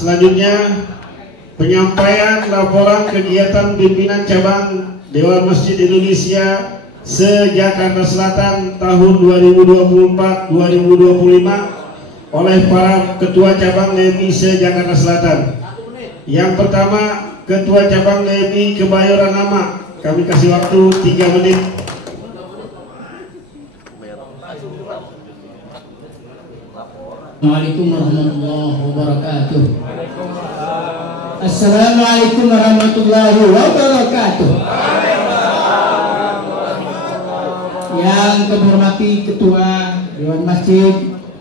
Selanjutnya penyampaian laporan kegiatan pimpinan cabang Dewan Masjid Indonesia se-Jakarta Selatan tahun 2024-2025 oleh para ketua cabang LEMI se-Jakarta Selatan. Yang pertama, Ketua Cabang LEMI Kebayoran Lama. Kami kasih waktu 3 menit. Assalamualaikum warahmatullahi wabarakatuh. Assalamualaikum warahmatullahi wabarakatuh. Yang kami hormati Ketua Dewan Masjid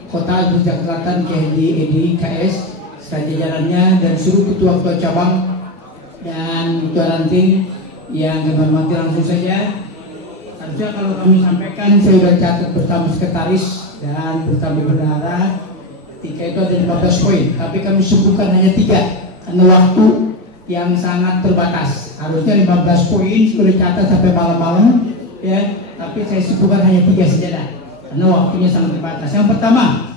Kota Agus Jakarta Selatan KHD KS, serta jajarannya dan seluruh ketua-ketua cabang dan ketua ranting yang kami hormati, langsung saja. Harusnya kalau kami sampaikan saya sudah catat bersama sekretaris dan bersama bendahara. Ketika itu ada 15 poin, tapi kami sebutkan hanya 3 karena waktu yang sangat terbatas. Harusnya 15 poin sudah catat sampai malam-malam, ya. Tapi saya sebutkan hanya 3 saja karena waktunya sangat terbatas. Yang pertama,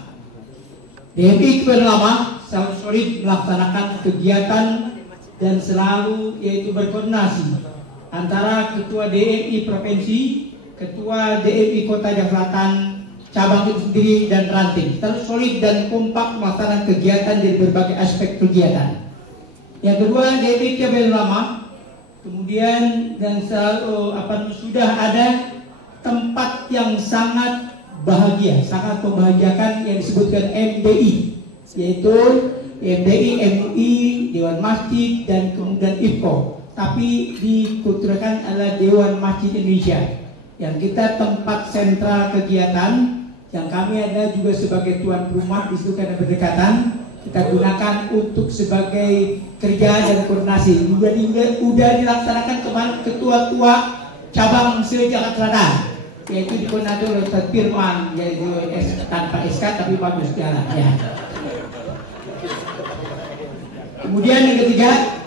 DMI Kebayoran Lama selalu solid melaksanakan kegiatan dan selalu yaitu berkoordinasi antara Ketua DMI Provinsi, Ketua DMI Kota Jakarta Selatan, cabang itu sendiri dan ranting, terus solid dan kompak melaksanakan kegiatan di berbagai aspek kegiatan. Yang kedua, DMI Kebayoran Lama kemudian dan selalu sudah ada tempat yang sangat bahagia, sangat membahagiakan yang disebutkan MDI, yaitu MDI, MUI, Dewan Masjid dan kemudian IPKO. Tapi dikuturkan adalah Dewan Masjid Indonesia yang kita tempat sentral kegiatan, yang kami ada juga sebagai tuan rumah di situ karena berdekatan kita gunakan untuk sebagai kerja dan koordinasi. Sudah dilaksanakan kemarin ketua-tua cabang se-Jakarta Selatan, yaitu dikoordinasi oleh Ustaz Firman, yaitu tanpa SK tapi bagus jalan ya. Kemudian yang ketiga,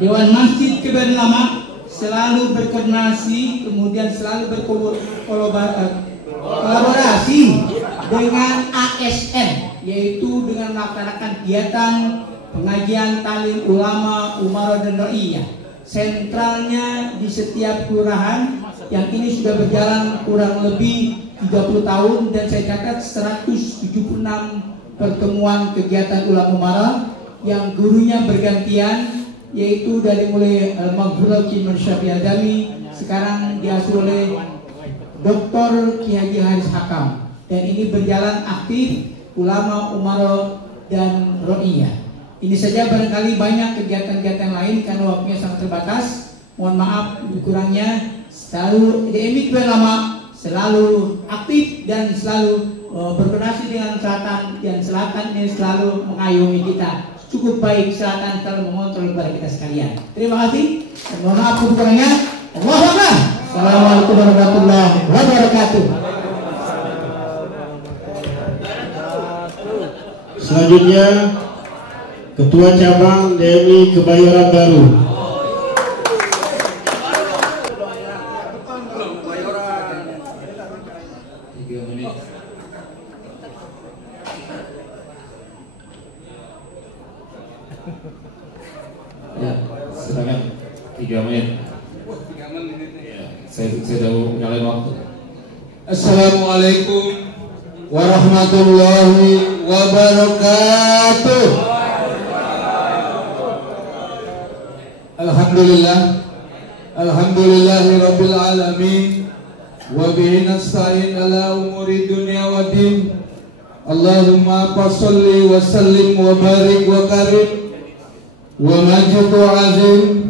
Dewan Masjid Kebayoran Lama selalu berkoordinasi, kemudian selalu berkolaborasi dengan ASN, yaitu dengan melaksanakan kegiatan pengajian talim ulama, umarah dan ra'iyah. Sentralnya di setiap kelurahan yang ini sudah berjalan kurang lebih 30 tahun dan saya catat 176 pertemuan kegiatan ulama umarah yang gurunya bergantian, yaitu dari mulai Al-Maghfurah Kiman Syafi'i Adami, sekarang diasuh oleh Dr. Ki Haji Haris Hakam, dan ini berjalan aktif ulama, umarah dan ro'iyah. Ini saja, barangkali banyak kegiatan-kegiatan lain karena waktunya sangat terbatas. Mohon maaf kurangnya. Selalu DMI Kebayoran Lama selalu aktif dan selalu berkoordinasi dengan selatan, dan selatan ini selalu mengayomi kita. Cukup baik selatan selalu mengontrol kepada kita sekalian. Terima kasih. Dan mohon maaf kurangnya. Allahu Akbar. Assalamualaikum warahmatullahi wabarakatuh. Selanjutnya Ketua Cabang DMI Kebayoran Baru. Ya, silakan 3 menit. Ya, saya sudah nyalain waktu. Assalamualaikum warahmatullahi wabarakatuh. Alhamdulillahi rabbil alamin, wa bihi nasta'in ala umuri dunya waddin. Allahumma fasholli wa sallim wa barik wa karim wa majid wa azim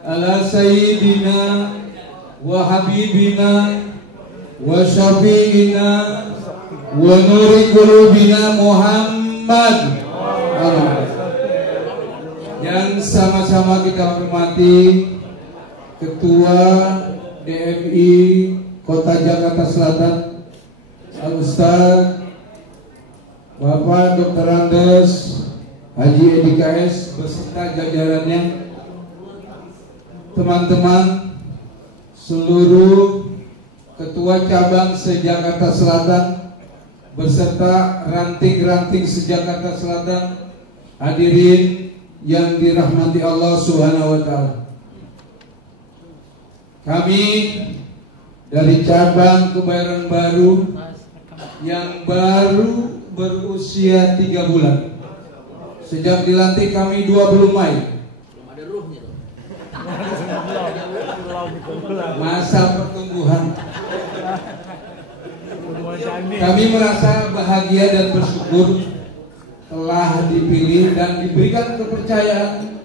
ala sayyidina wa habibina wa syafi'ina wa nuri qulubina Muhammad. Yang sama-sama kita hormati Ketua DMI Kota Jakarta Selatan Al-Ustaz Bapak Dr. Andes Haji Edi KS beserta jajarannya, teman-teman seluruh ketua cabang se-Jakarta Selatan beserta ranting-ranting se-Jakarta Selatan, hadirin yang dirahmati Allah Subhanahu wa taala. Kami dari cabang Kebayoran Baru yang baru berusia 3 bulan. Sejak dilantik kami 20 Mei. Masa pertumbuhan. Kami merasa bahagia dan bersyukur telah dipilih dan diberikan kepercayaan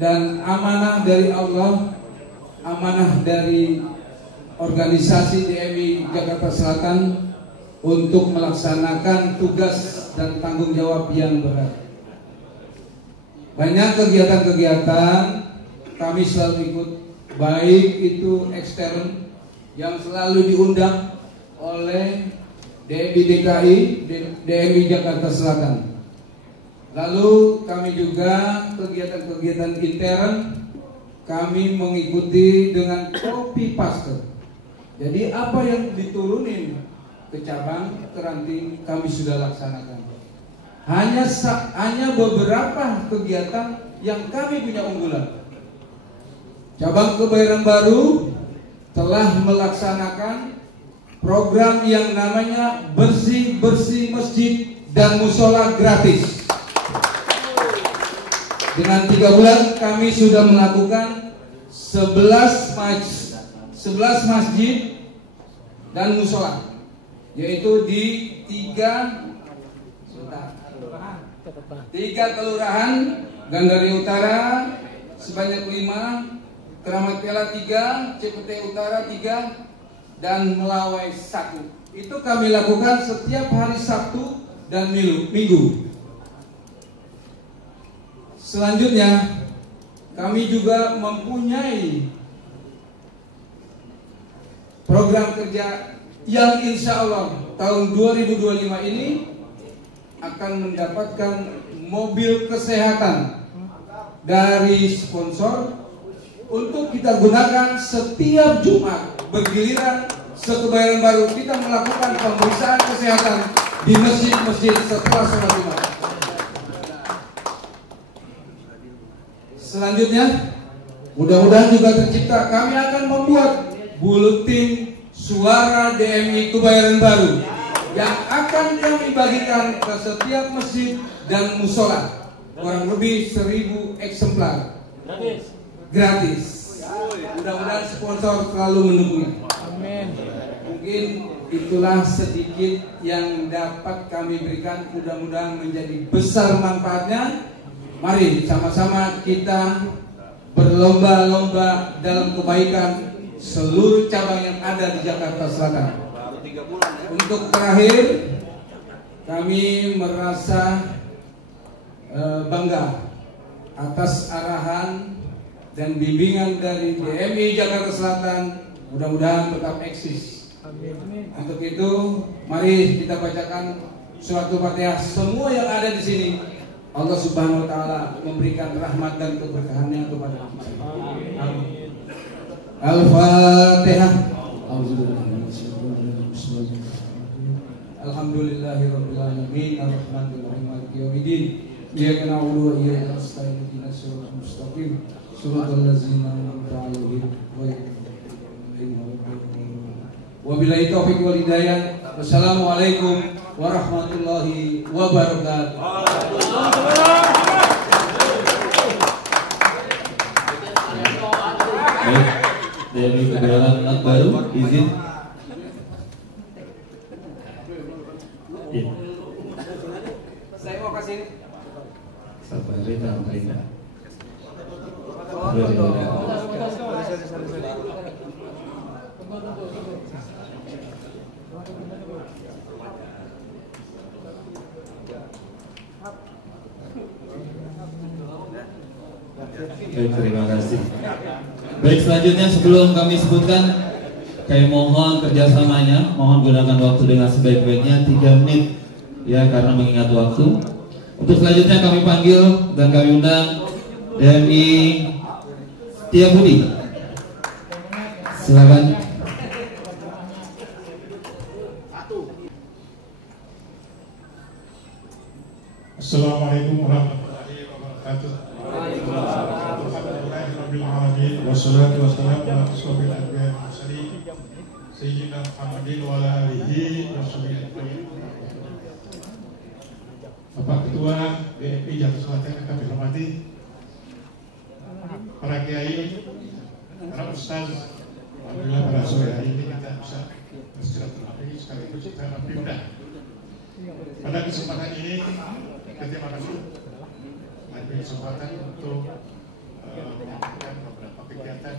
dan amanah dari Allah, amanah dari organisasi DMI Jakarta Selatan untuk melaksanakan tugas dan tanggung jawab yang berat. Banyak kegiatan-kegiatan kami selalu ikut, baik itu ekstern yang selalu diundang oleh DMI DKI, DMI Jakarta Selatan. Lalu kami juga kegiatan-kegiatan intern kami mengikuti dengan copy paste. Jadi apa yang diturunin ke cabang, ke ranting kami sudah laksanakan. Hanya beberapa kegiatan yang kami punya unggulan. Cabang Kebayoran Baru telah melaksanakan program yang namanya bersih-bersih masjid dan musola gratis. Dengan 3 bulan kami sudah melakukan 11 masjid dan musola, yaitu di 3 kelurahan, Gandaria Utara sebanyak 5, Keramat Pela 3, Cipete Utara 3, dan Melawai 1. Itu kami lakukan setiap hari Sabtu dan Minggu. Selanjutnya kami juga mempunyai program kerja yang insya Allah tahun 2025 ini akan mendapatkan mobil kesehatan dari sponsor untuk kita gunakan setiap Jumat bergiliran se-Kebayoran Baru kita melakukan pemeriksaan kesehatan di masjid-masjid setelah sholat Jumat. Selanjutnya, mudah-mudahan juga tercipta, kami akan membuat buletin suara DMI Kebayoran Baru yang akan kami bagikan ke setiap masjid dan musola, kurang lebih 1000 eksemplar gratis. Mudah-mudahan sponsor selalu mendukungnya. Amin. Mungkin itulah sedikit yang dapat kami berikan, mudah-mudahan menjadi besar manfaatnya. Mari sama-sama kita berlomba-lomba dalam kebaikan seluruh cabang yang ada di Jakarta Selatan. Untuk terakhir, kami merasa bangga atas arahan dan bimbingan dari DMI Jakarta Selatan. Mudah-mudahan tetap eksis. Untuk itu, mari kita bacakan suatu Fatihah semua yang ada di sini. Allah Subhanahu wa taala memberikan rahmat dan keberkahannya kepada kita. Amin. Al-Fatihah. Alhamdulillahirabbil alamin arrahmanir rahim maliki yaumiddin. Iyyaka na'budu wa iyyaka nasta'in ihdinas siratal mustaqim siratal ladzina an'amta 'alaihim ghairil maghdubi 'alaihim. Wabillahi taufiq wal hidayah. Wassalamualaikum warahmatullahi wabarakatuh. Baik, dari Kebayoran Baru izin. Saya mau kasih Sabarina Marina. Baik, terima kasih. Baik, selanjutnya sebelum kami sebutkan, kami mohon kerjasamanya, mohon gunakan waktu dengan sebaik-baiknya 3 menit ya, karena mengingat waktu. Untuk selanjutnya kami panggil dan kami undang DMI Setiabudi. Silakan. Assalamualaikum warahmatullahi wabarakatuh. Alhamdulillahirabbil alamin wassalatu wassalamu ala asyrofil anbiya'i wal mursalin sayyidina Muhammadin wa ala alihi washabihi ajmain. Bapak Ketua DMI Jakarta Selatan yang kami hormati, para kiai, para ustaz, alhamdulillah pada sore hari ini kita bisa bersilaturahmi sekaligus kita berpindah. Pada kesempatan ini terima kasih ada kesempatan untuk menyampaikan beberapa kegiatan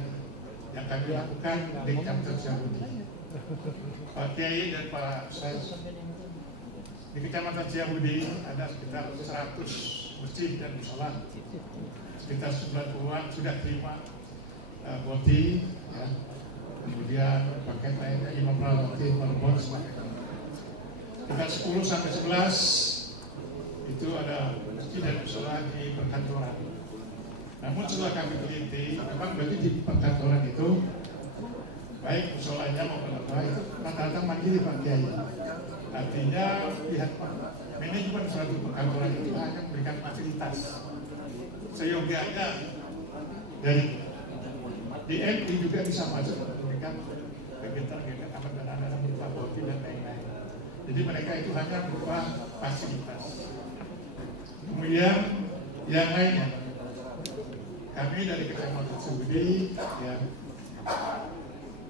yang kami lakukan di Kecamatan Setiabudi. Pak Kiai dan Pak Ustaz, di Kecamatan Setiabudi ada sekitar 100 masjid dan mushola, sekitar 90-an sudah terima boti, ya. Kemudian paket lainnya imam rawatib, marbot, sekitar 10 sampai 11 itu ada masjid dan mushola di perkantoran. Namun setelah kami teliti, memang berarti di perkantoran itu baik musholanya maupun apa itu rata-rata mandiri Pak Kiai. Artinya pihak manajemen suatu perkantoran itu hanya memberikan fasilitas seyogianya. Dari DMI juga bisa masuk memberikan kegiatan-kegiatan amat dan anak berupa boti dan lain-lain. Jadi mereka itu hanya berupa fasilitas. Kemudian yang lainnya, kami dari Kecamatan Setiabudi ya,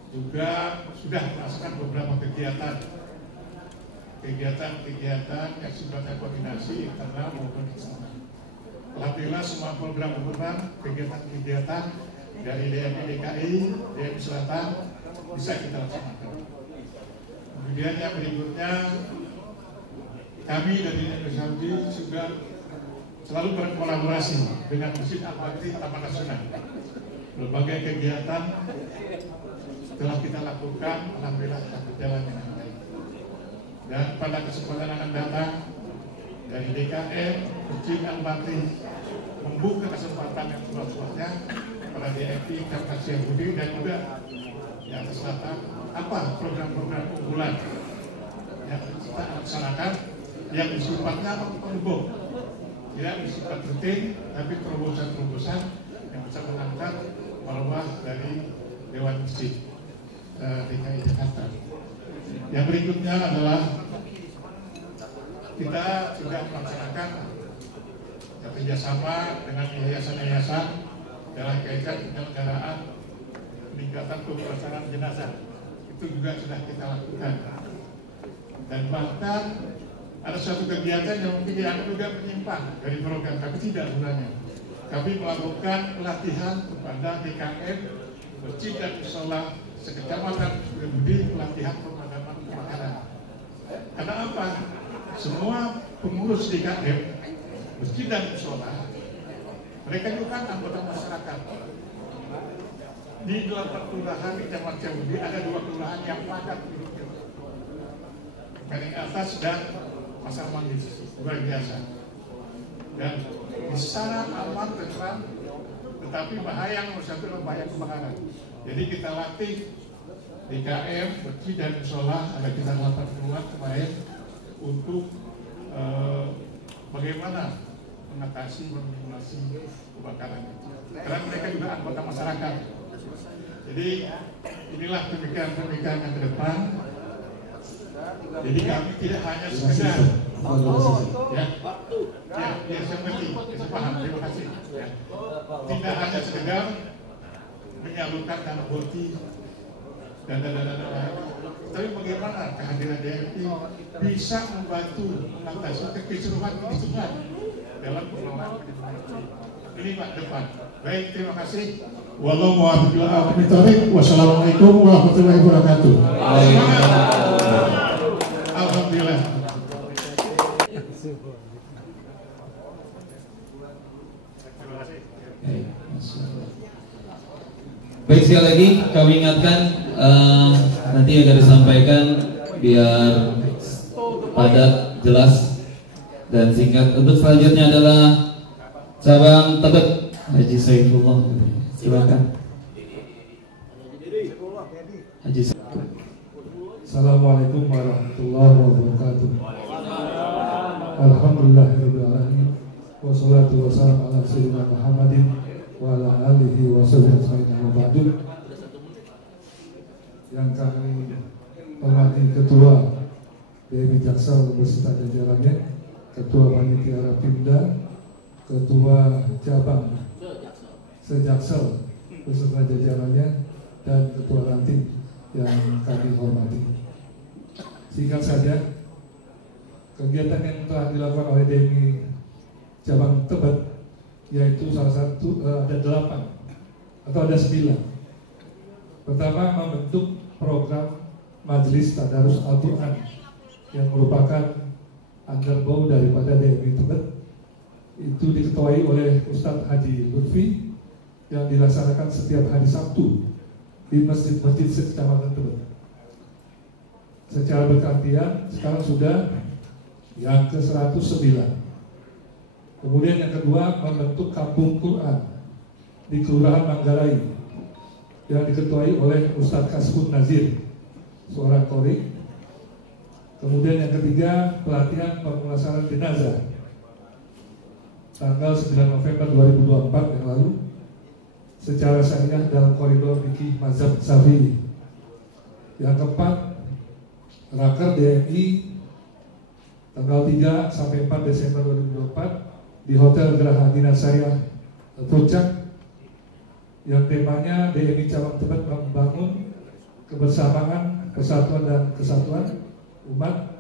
juga sudah melaksanakan beberapa kegiatan yang sifatnya koordinasi internal maupun eksternal. Alhamdulillah semua program kegiatan dari DMI DKI, DMI Selatan bisa kita laksanakan. Kemudian yang berikutnya, kami dari Indonesia juga selalu berkolaborasi dengan Masjid Al-Fatih Taman Nasional. Berbagai kegiatan telah kita lakukan, alhamdulillah telah berjalan dengan baik. Dan pada kesempatan akan datang dari DKM, Masjid Al-Fatih membuka kesempatan yang seluas-luasnya pada DMI Kecamatan Setiabudi dan juga di atas selatan apa program-program unggulan yang kita laksanakan yang sifatnya penghubung, tidak bersifat rutin, tapi terobosan-terobosan yang bisa mengangkat marwah dari Dewan Masjid DKI Jakarta. Yang berikutnya adalah kita sudah melaksanakan kerjasama dengan yayasan-yayasan dalam kaitan penyelenggaraan peningkatan kebersihan jenazah. Itu juga sudah kita lakukan. Dan bahkan ada suatu kegiatan yang mungkin dianggap juga menyimpang dari program, tapi tidak sebenarnya. Kami melakukan pelatihan kepada DKM, masjid dan mushola sekecamatan Setiabudi, pelatihan pemadaman kebakaran. Karena apa? Semua pengurus DKM, masjid dan mushola, mereka juga kan anggota masyarakat. Di 8 kelurahan di Kecamatan Setiabudi ada 2 kelurahan yang padat penduduknya, Garing Atas dan Pasar Manggis, luar biasa. Dan di sana aman, tentram, tetapi bahaya nomor satu adalah bahaya kebakaran. Jadi kita latih DKM, masjid dan mushola, ada kita 8 kelurahan kemarin untuk bagaimana mengatasi, meminimalisasi kebakaran. Karena mereka juga anggota masyarakat. Jadi inilah pemikiran-pemikiran yang ke depan. Jadi kami tidak hanya sekedar saya mengerti, saya paham, terima kasih. Ya. Tidak hanya sekedar menyalurkan dana boti dan tapi bagaimana kehadiran DMI bisa membantu mengatasi kekisruhan lingkungan dalam pengelolaan ini Pak depan. Baik, terima kasih. Wassalamualaikum warahmatullahi wabarakatuh. Alhamdulillah. Baik, sekali lagi kami ingatkan nanti akan disampaikan biar padat, jelas dan singkat. Untuk selanjutnya adalah cabang Tebet, Haji Saifullah. Silakan. Haji Saifullah. Assalamualaikum warahmatullahi wabarakatuh. Alhamdulillahirabbil alamin. Wassalatu wassalamu ala sayyidina Muhammadin wa ala alihi wa sahbihi ajma'in. Yang kami hormati Ketua DMI Jaksel beserta jajarannya, Ketua Panitia Rapimda, Ketua Cabang Sejaksel beserta jajarannya, dan Ketua Ranting yang kami hormati. Singkat saja, kegiatan yang telah dilakukan oleh DMI Cabang Tebet yaitu salah satu ada 8 atau ada 9. Pertama, membentuk program Majelis Tadarus Al-Quran yang merupakan underbow daripada DMI Tebet. Itu diketuai oleh Ustadz Haji Lutfi yang dilaksanakan setiap hari Sabtu di masjid-masjid sekecamatan Tebet. Secara bergantian, sekarang sudah yang ke-109. Kemudian yang kedua, membentuk kampung Quran di Kelurahan Manggarai yang diketuai oleh Ustadz Kasbun Nazir, seorang qori. Kemudian yang ketiga, pelatihan pemulasaran jenazah tanggal 9 November 2024 yang lalu secara syariah dalam koridor fikih mazhab Syafi'i. Yang keempat, Raker DMI tanggal 3 sampai 4 Desember 2024 di Hotel Geraha Dinas Syariah Puncak yang temanya DMI Cabang Tebet membangun kebersamaan, persatuan dan kesatuan umat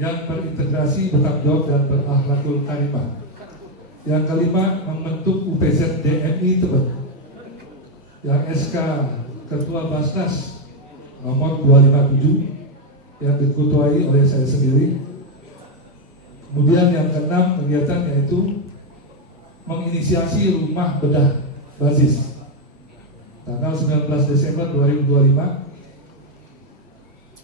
yang berintegrasi, bertanggung jawab dan berakhlakul karimah. Yang kelima, membentuk UPZ DMI Tebet yang SK Ketua Basnas nomor 257 yang diketuai oleh saya sendiri. Kemudian yang keenam, kegiatan yaitu menginisiasi rumah bedah basis tanggal 19 Desember 2025.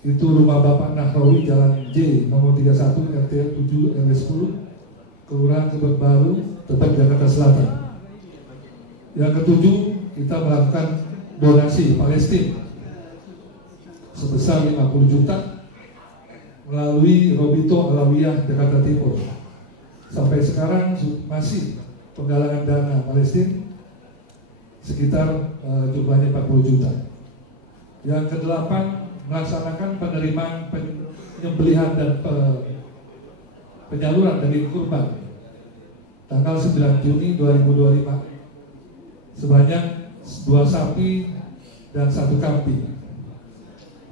Itu rumah Bapak Nahrawi Jalan J nomor 31 RT 7 RW 10 Kelurahan Tebet Baru, Tebet, Jakarta Selatan. Yang ketujuh, kita melakukan donasi Palestina sebesar 50 juta melalui Robito Alawiyah Jakarta Timur. Sampai sekarang masih penggalangan dana Palestina sekitar jumlahnya 40 juta. Yang kedelapan, melaksanakan penerimaan penyembelihan dan penyaluran daging kurban tanggal 9 Juni 2025 sebanyak 2 sapi dan 1 kambing.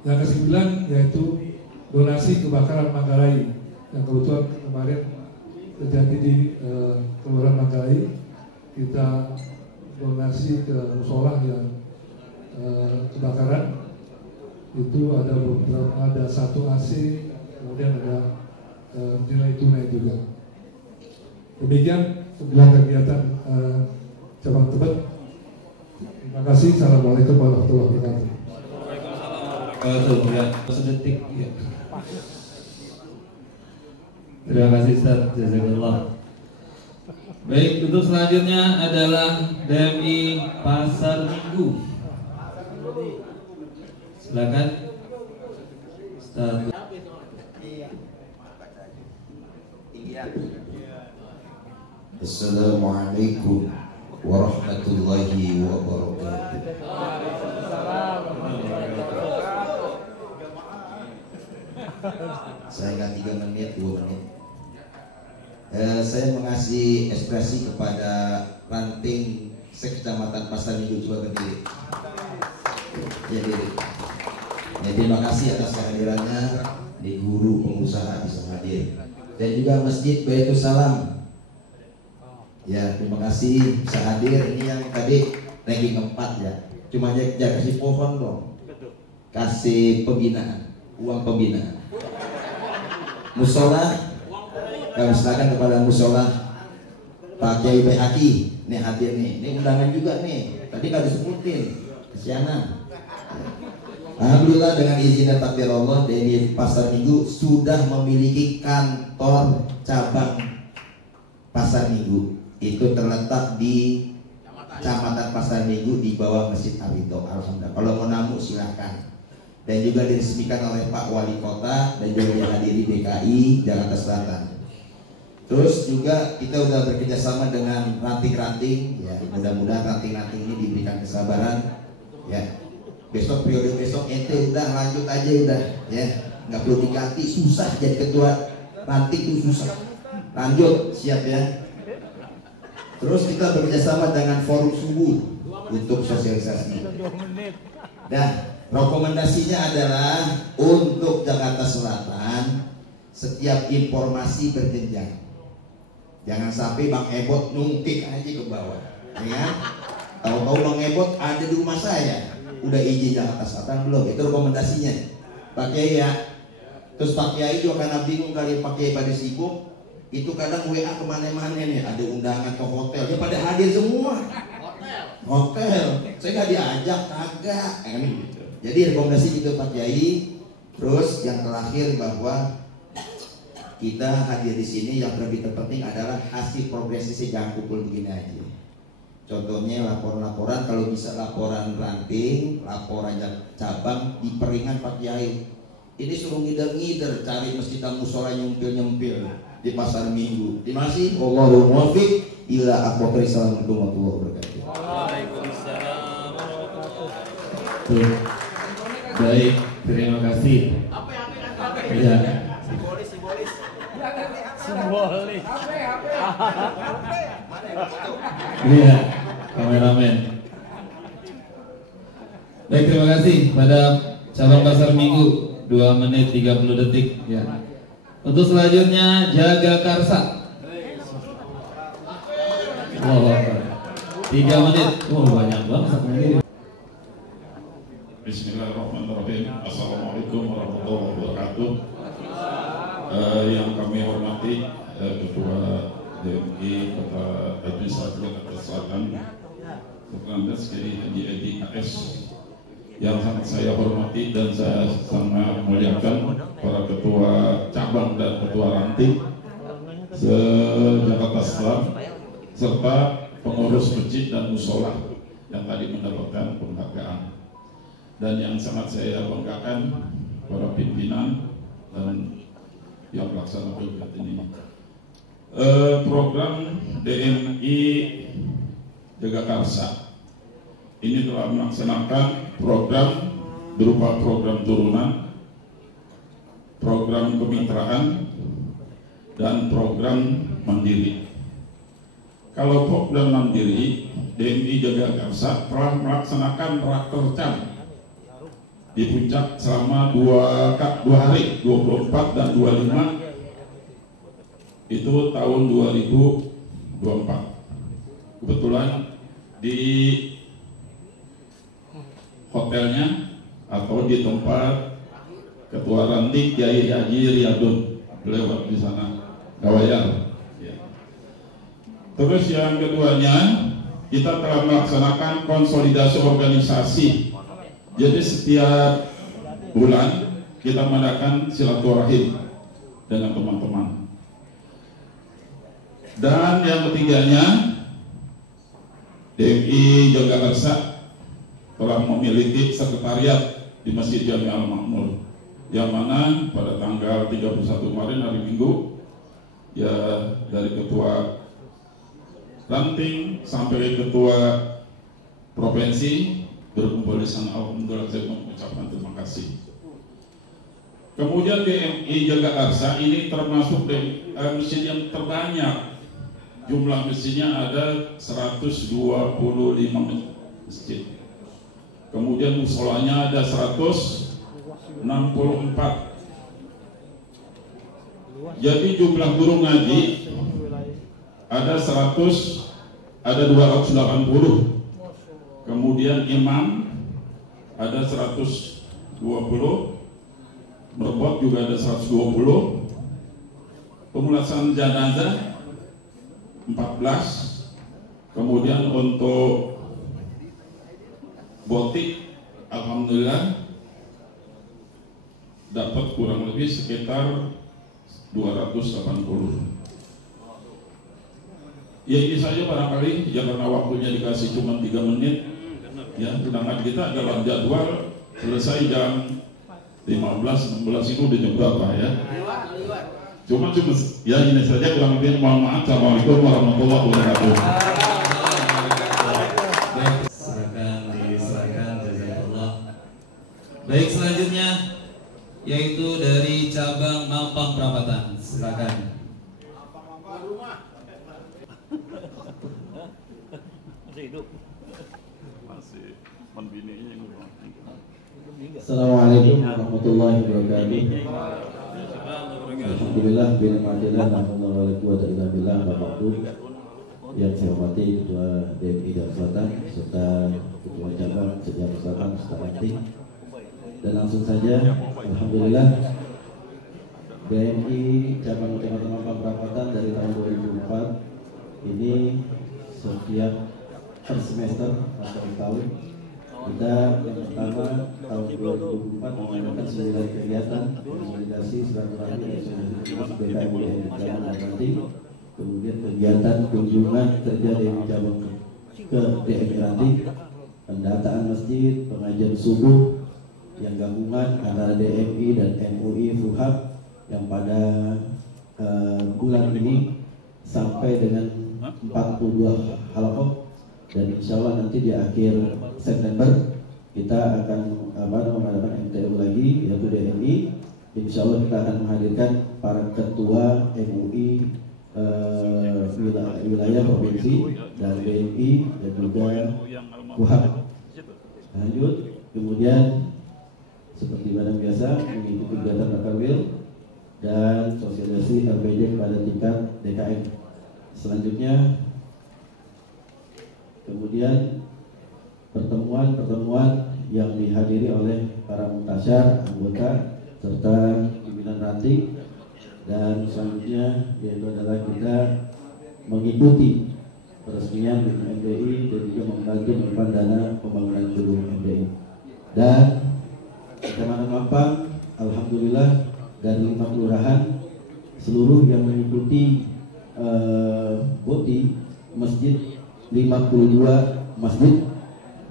Yang kesembilan yaitu donasi kebakaran Manggarai yang kebetulan kemarin terjadi di Kelurahan Manggarai. Kita donasi ke musola yang kebakaran. Itu ada beberapa, ada 1 AC, kemudian ada nilai tunai juga. Demikian sebuah kegiatan Cabang Tebet. Terima kasih. Assalamualaikum warahmatullahi wabarakatuh. Sedetik ya. Terima kasih Ustaz, jazakallah. Baik, untuk selanjutnya adalah DMI Pasar Minggu. Silakan Ustaz. Assalamualaikum warahmatullahi wabarakatuh. Saya nggak 3 menit, 2 menit. Saya mengasih ekspresi kepada Ranting Sekecamatan Pasar Minggu juga berdiri. Jadi terima kasih atas kehadirannya, di guru pengusaha bisa hadir, dan juga Masjid Baitul Salam. Ya, terima kasih bisa hadir. Ini yang tadi ranking 4 ya. Cuma jangan kasih pohon dong, kasih pembinaan, uang pembinaan. Musola, kami silakan kepada musola Pak Kiai Behaki. Nih hadir nih, ini undangan juga nih. Tadi nggak disebutin, kesianan. Alhamdulillah dengan izin dan takdir Allah, DMI Pasar Minggu sudah memiliki kantor cabang Pasar Minggu. Itu terletak di Kecamatan Pasar Minggu di bawah Masjid Arito. Alhamdulillah. Kalau mau namu silahkan. Dan juga diresmikan oleh Pak Wali Kota dan juga dihadiri DKI Jakarta Selatan. Terus juga kita udah bekerjasama dengan ranting-ranting, ya mudah-mudahan ranting-ranting ini diberikan kesabaran, ya. Besok periode besok ente udah lanjut aja udah, ya nggak perlu diganti, susah jadi ketua ranting itu susah. Lanjut, siap ya. Terus kita bekerjasama dengan forum subuh untuk sosialisasi. Nah, rekomendasinya adalah untuk Jakarta Selatan setiap informasi berjenjang. Jangan sampai Bang Ebot nungkik aja ke bawah, ya. Tahu-tahu Bang Ebot ada di rumah saya, udah izin Jakarta Selatan belum? Itu rekomendasinya, Pak Kiai ya. Terus Pak Kiai juga karena bingung kali Pak Kiai pada sibuk, itu kadang WA kemana-mana nih, ada undangan ke hotel, ya pada hadir semua. Hotel, saya nggak diajak, kagak. Gitu. Jadi rekomendasi itu Pak Kiai. Terus yang terakhir bahwa kita hadir di sini yang lebih terpenting adalah hasil progresnya, jangan kumpul begini aja. Contohnya laporan-laporan, kalau bisa laporan ranting, laporan cabang diperingat Pak Kiai. Ini suruh ngider-ngider cari masjid musola nyempil-nyempil di pasar Minggu. Terima kasih. Wallahul muwaffiq ila aqwamit thoriq. Assalamualaikum warahmatullahi wabarakatuh. Waalaikumsalam warahmatullahi wabarakatuh. Baik, terima kasih. Ya. Simbolis. Iya, kameramen. Baik, terima kasih pada cabang pasar Minggu 2 menit 30 detik ya. Untuk selanjutnya Jagakarsa. Oh, 3 menit. Oh, banyak banget. Bismillahirrahmanirrahim. Assalamualaikum warahmatullahi wabarakatuh. Yang kami hormati Ketua DMI Kota Administratif Jakarta Selatan, Dr. Kiai Haji Edi AS, yang sangat saya hormati dan saya sangat muliakan para ketua cabang dan ketua ranting se-Jakarta Selatan serta pengurus masjid dan musola yang tadi mendapatkan penghargaan, dan yang sangat saya banggakan para pimpinan dan yang pelaksana kegiatan ini. Program DMI Jagakarsa ini telah melaksanakan program berupa program turunan, program kemitraan, dan program mandiri. Kalau program mandiri, DMI Jagakarsa telah melaksanakan rakercam di puncak selama 2 hari, 24 dan 25 itu tahun 2024. Kebetulan di hotelnya atau di tempat Ketua Ranting Kiai Haji Riyadun lewat di sana Gawayar. Ya. Terus yang keduanya, kita telah melaksanakan konsolidasi organisasi. Jadi setiap bulan kita mengadakan silaturahim dengan teman-teman. Dan yang ketiganya, DMI Jagakarsa telah memiliki sekretariat di Masjid Jami Al-Makmur, yang mana pada tanggal 31 kemarin hari Minggu, ya dari ketua ranting sampai ketua provinsi berkumpul di sana. Alhamdulillah, saya mengucapkan terima kasih. Kemudian DMI Jagakarsa ini termasuk masjid yang terbanyak. Jumlah masjidnya ada 125 masjid. Kemudian musolanya ada 164. Jadi jumlah guru ngaji ada 280. Kemudian imam ada 120, merbot juga ada 120, pemulasan jenazah 14, kemudian untuk botik alhamdulillah dapat kurang lebih sekitar 280. Ya ini saja barangkali, ya karena waktunya dikasih cuma 3 menit. Ya, sedangkan kita dalam jadwal selesai jam 15-16 itu udah jam berapa ya? Cuma ya ini saja, kurang lebih mohon maaf. Assalamualaikum warahmatullahi wabarakatuh. Diserahkan jazakallah. Baik, selanjutnya yaitu dari cabang Mampang Perapatan. Silakan. Assalamualaikum warahmatullahi wabarakatuh. Alhamdulillah bin ma'adillah alhamdulillah wa quwwata illa billah ba'du. Yang saya hormati Ketua DMI Jakarta Selatan serta Ketua Cabang Jakarta Selatan serta Ranting. Dan langsung saja, alhamdulillah DMI Cabang Kecamatan Mampang Perapatan dari tahun 2004 ini setiap per semester atau tahun kita yang pertama tahun 2004 mengadakan 9 kegiatan konsolidasi silaturahmi dan sosialisasi BKM di Cabang Ranting, kemudian kegiatan kunjungan kerja DMI Cabang ke DMI Ranting, pendataan masjid, pengajian subuh yang gabungan antara DMI dan MUI FUHAB yang pada bulan ini sampai dengan 42 halaqah, dan insya Allah nanti di akhir September kita akan mengadakan MTU lagi yaitu DMI. Insya Allah kita akan menghadirkan para ketua MUI wilayah provinsi dan DMI dan juga FUHAB. Lanjut, kemudian seperti pada biasa mengikuti kegiatan Rakarwil dan sosialisasi LPJ pada tingkat DKM. Selanjutnya kemudian pertemuan yang dihadiri oleh para mutasyar, anggota serta pimpinan ranting, dan selanjutnya yaitu adalah kita mengikuti peresmian MDI dan juga membantu menyimpan dana pembangunan gedung MDI. Dan Kecamatan Mampang, alhamdulillah dari 5 kelurahan seluruh yang mengikuti BOTI masjid 52 masjid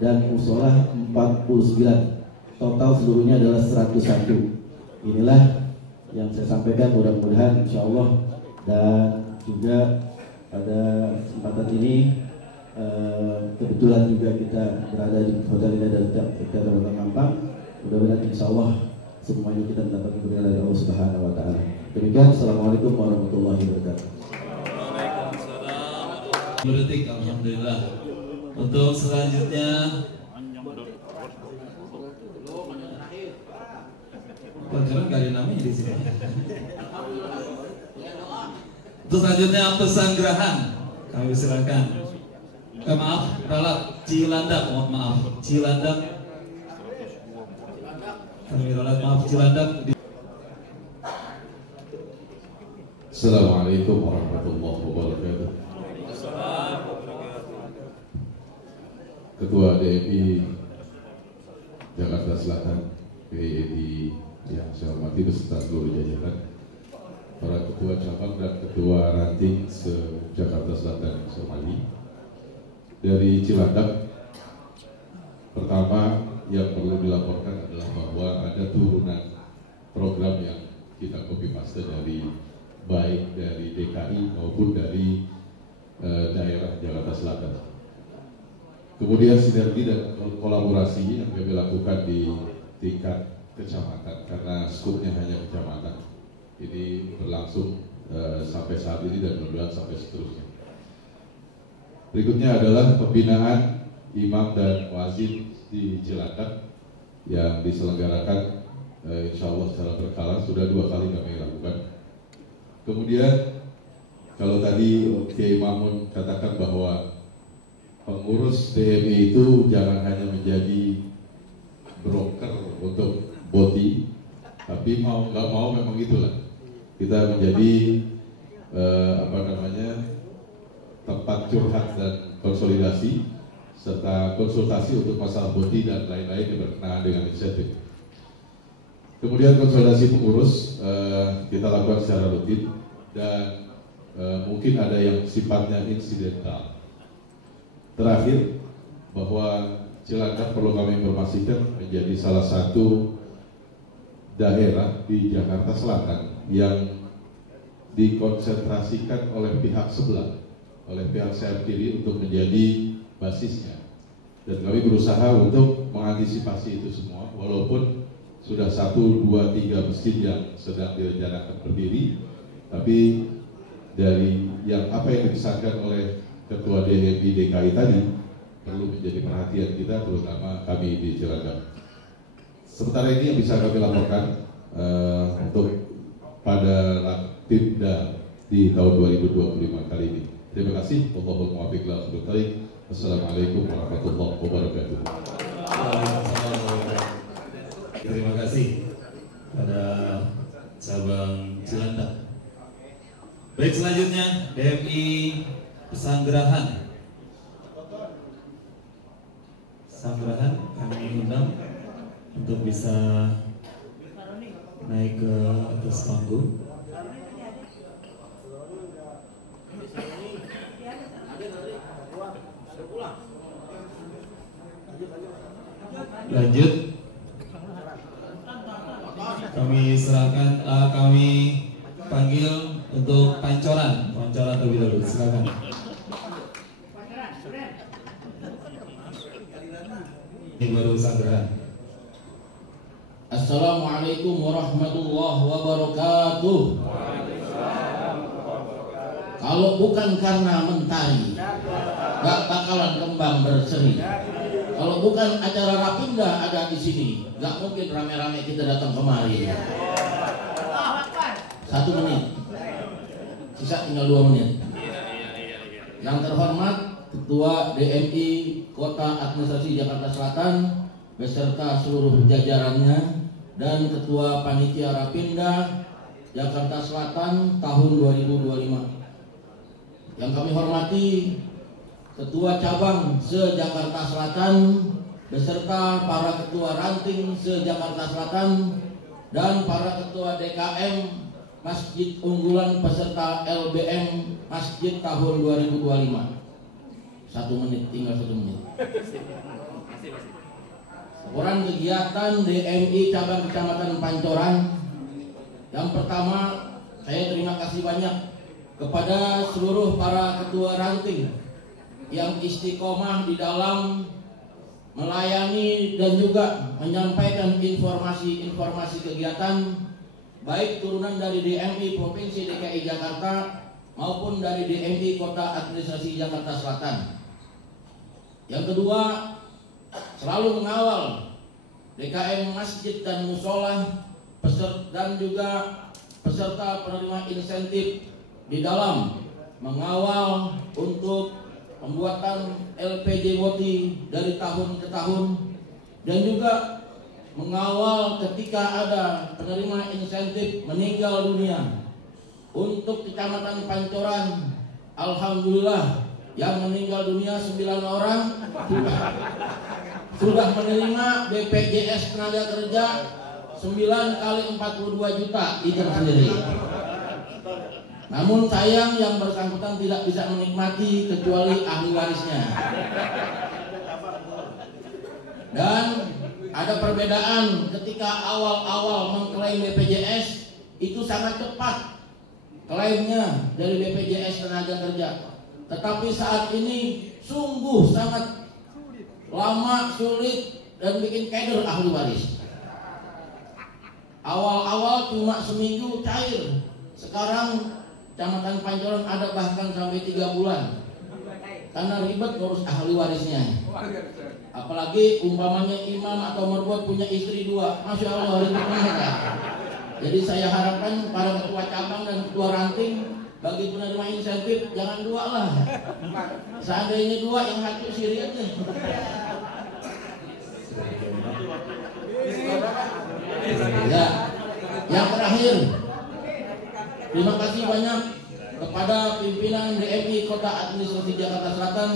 dan musola 49, total seluruhnya adalah 101. Inilah yang saya sampaikan, mudah-mudahan insya Allah. Dan juga pada kesempatan ini kebetulan juga kita berada di hotel ini dari Kecamatan Mampang. Mudah-mudahan insya Allah semuanya kita mendapat keberkahan dari Allah Subhanahu Wa Taala. Demikian, assalamualaikum warahmatullahi wabarakatuh. Berdetik, alhamdulillah. Untuk selanjutnya Jangan gak ada namanya di sini. Untuk selanjutnya pesanggerahan, kami silakan. Maaf, ralat Cilandak, mohon maaf Cilandak. Kami ralat maaf Cilandak. Assalamualaikum warahmatullahi wabarakatuh. Ketua DMI Jakarta Selatan PID yang saya hormati beserta seluruh jajaran, para ketua cabang dan ketua ranting se-Jakarta Selatan yang saya hormati. Dari Cilandak, pertama yang perlu dilaporkan adalah bahwa ada turunan program yang kita copy paste dari baik dari DKI maupun dari daerah Jakarta Selatan. Kemudian sinergi dan kolaborasi yang kami lakukan di tingkat kecamatan, karena skupnya hanya kecamatan. Ini berlangsung sampai saat ini dan mudah-mudahan sampai seterusnya. Berikutnya adalah pembinaan imam dan muadzin di Cilandak yang diselenggarakan insya Allah secara berkala, sudah 2 kali kami lakukan. Kemudian kalau tadi Kiai Mamun katakan bahwa pengurus DMI itu jangan hanya menjadi broker untuk BOTI, tapi mau nggak mau memang itulah kita menjadi tempat curhat dan konsolidasi serta konsultasi untuk masalah BOTI dan lain-lain yang berkenaan dengan insentif. Kemudian konsolidasi pengurus kita lakukan secara rutin dan mungkin ada yang sifatnya insidental. Terakhir, bahwa Cilandak perlu kami informasikan menjadi salah satu daerah di Jakarta Selatan yang dikonsentrasikan oleh pihak sebelah, oleh pihak sayap kiri untuk menjadi basisnya. Dan kami berusaha untuk mengantisipasi itu semua, walaupun sudah 1, 2, 3 masjid yang sedang direncanakan berdiri, tapi dari apa yang dipesankan oleh Ketua DMI DKI tadi perlu menjadi perhatian kita, terutama kami di Cilacap. Sementara ini yang bisa kami laporkan untuk pada Rapimda di tahun 2025 kali ini. Terima kasih. Wallahul muwaffiq ila aqwamit thoriq. Wassalamualaikum warahmatullahi wabarakatuh. Terima kasih pada cabang Cilandak. Baik, selanjutnya DMI Pesanggerahan. Pesanggerahan kami undang untuk bisa naik ke atas panggung. Lanjut, kami serahkan, kami panggil untuk pancoran terlebih dahulu. Silakan. Ini baru Sanggerahan. Assalamualaikum warahmatullahi wabarakatuh. Kalau bukan karena mentari, gak bakalan kembang berseri. Kalau bukan acara Rapimda ada di sini, gak mungkin rame-rame kita datang kemari. 1 menit, sisa tinggal 2 menit. Yang terhormat Ketua DMI Kota Administrasi Jakarta Selatan beserta seluruh jajarannya dan Ketua Panitia Rapimda Jakarta Selatan tahun 2025. Yang kami hormati Ketua Cabang se-Jakarta Selatan beserta para Ketua Ranting se-Jakarta Selatan dan para Ketua DKM Masjid Unggulan peserta LBM Masjid tahun 2025. 1 menit, tinggal 1 menit. Laporan kegiatan DMI Cabang Kecamatan Pancoran. Yang pertama, saya terima kasih banyak kepada seluruh para Ketua Ranting yang istiqomah di dalam melayani dan juga menyampaikan informasi kegiatan baik turunan dari DMI Provinsi DKI Jakarta maupun dari DMI Kota Administrasi Jakarta Selatan. Yang kedua, selalu mengawal DKM Masjid dan Musola dan juga peserta penerima insentif di dalam mengawal untuk pembuatan LPJ WOTI dari tahun ke tahun dan juga mengawal ketika ada penerima insentif meninggal dunia. Untuk Kecamatan Pancoran, alhamdulillah yang meninggal dunia 9 orang sudah menerima BPJS tenaga kerja 9 kali 42 juta itu sendiri. Namun sayang yang bersangkutan tidak bisa menikmati kecuali ahli warisnya. Dan ada perbedaan ketika awal-awal mengklaim BPJS itu sangat cepat klaimnya dari BPJS tenaga kerja. Tetapi saat ini sungguh sangat lama, sulit dan bikin keder ahli waris. Awal-awal cuma seminggu cair. Sekarang Kecamatan Pancoran ada bahkan sampai 3 bulan karena ribet ngurus ahli warisnya. Apalagi umpamanya imam atau merbuat punya istri 2, Masya Allah ribet banget. Jadi saya harapkan para ketua cabang dan ketua ranting bagi penerima insentif jangan 2 lah. Seandainya 2 yang 1 siri aja. Ya, yang terakhir, terima kasih banyak kepada pimpinan DMI Kota Administrasi Jakarta Selatan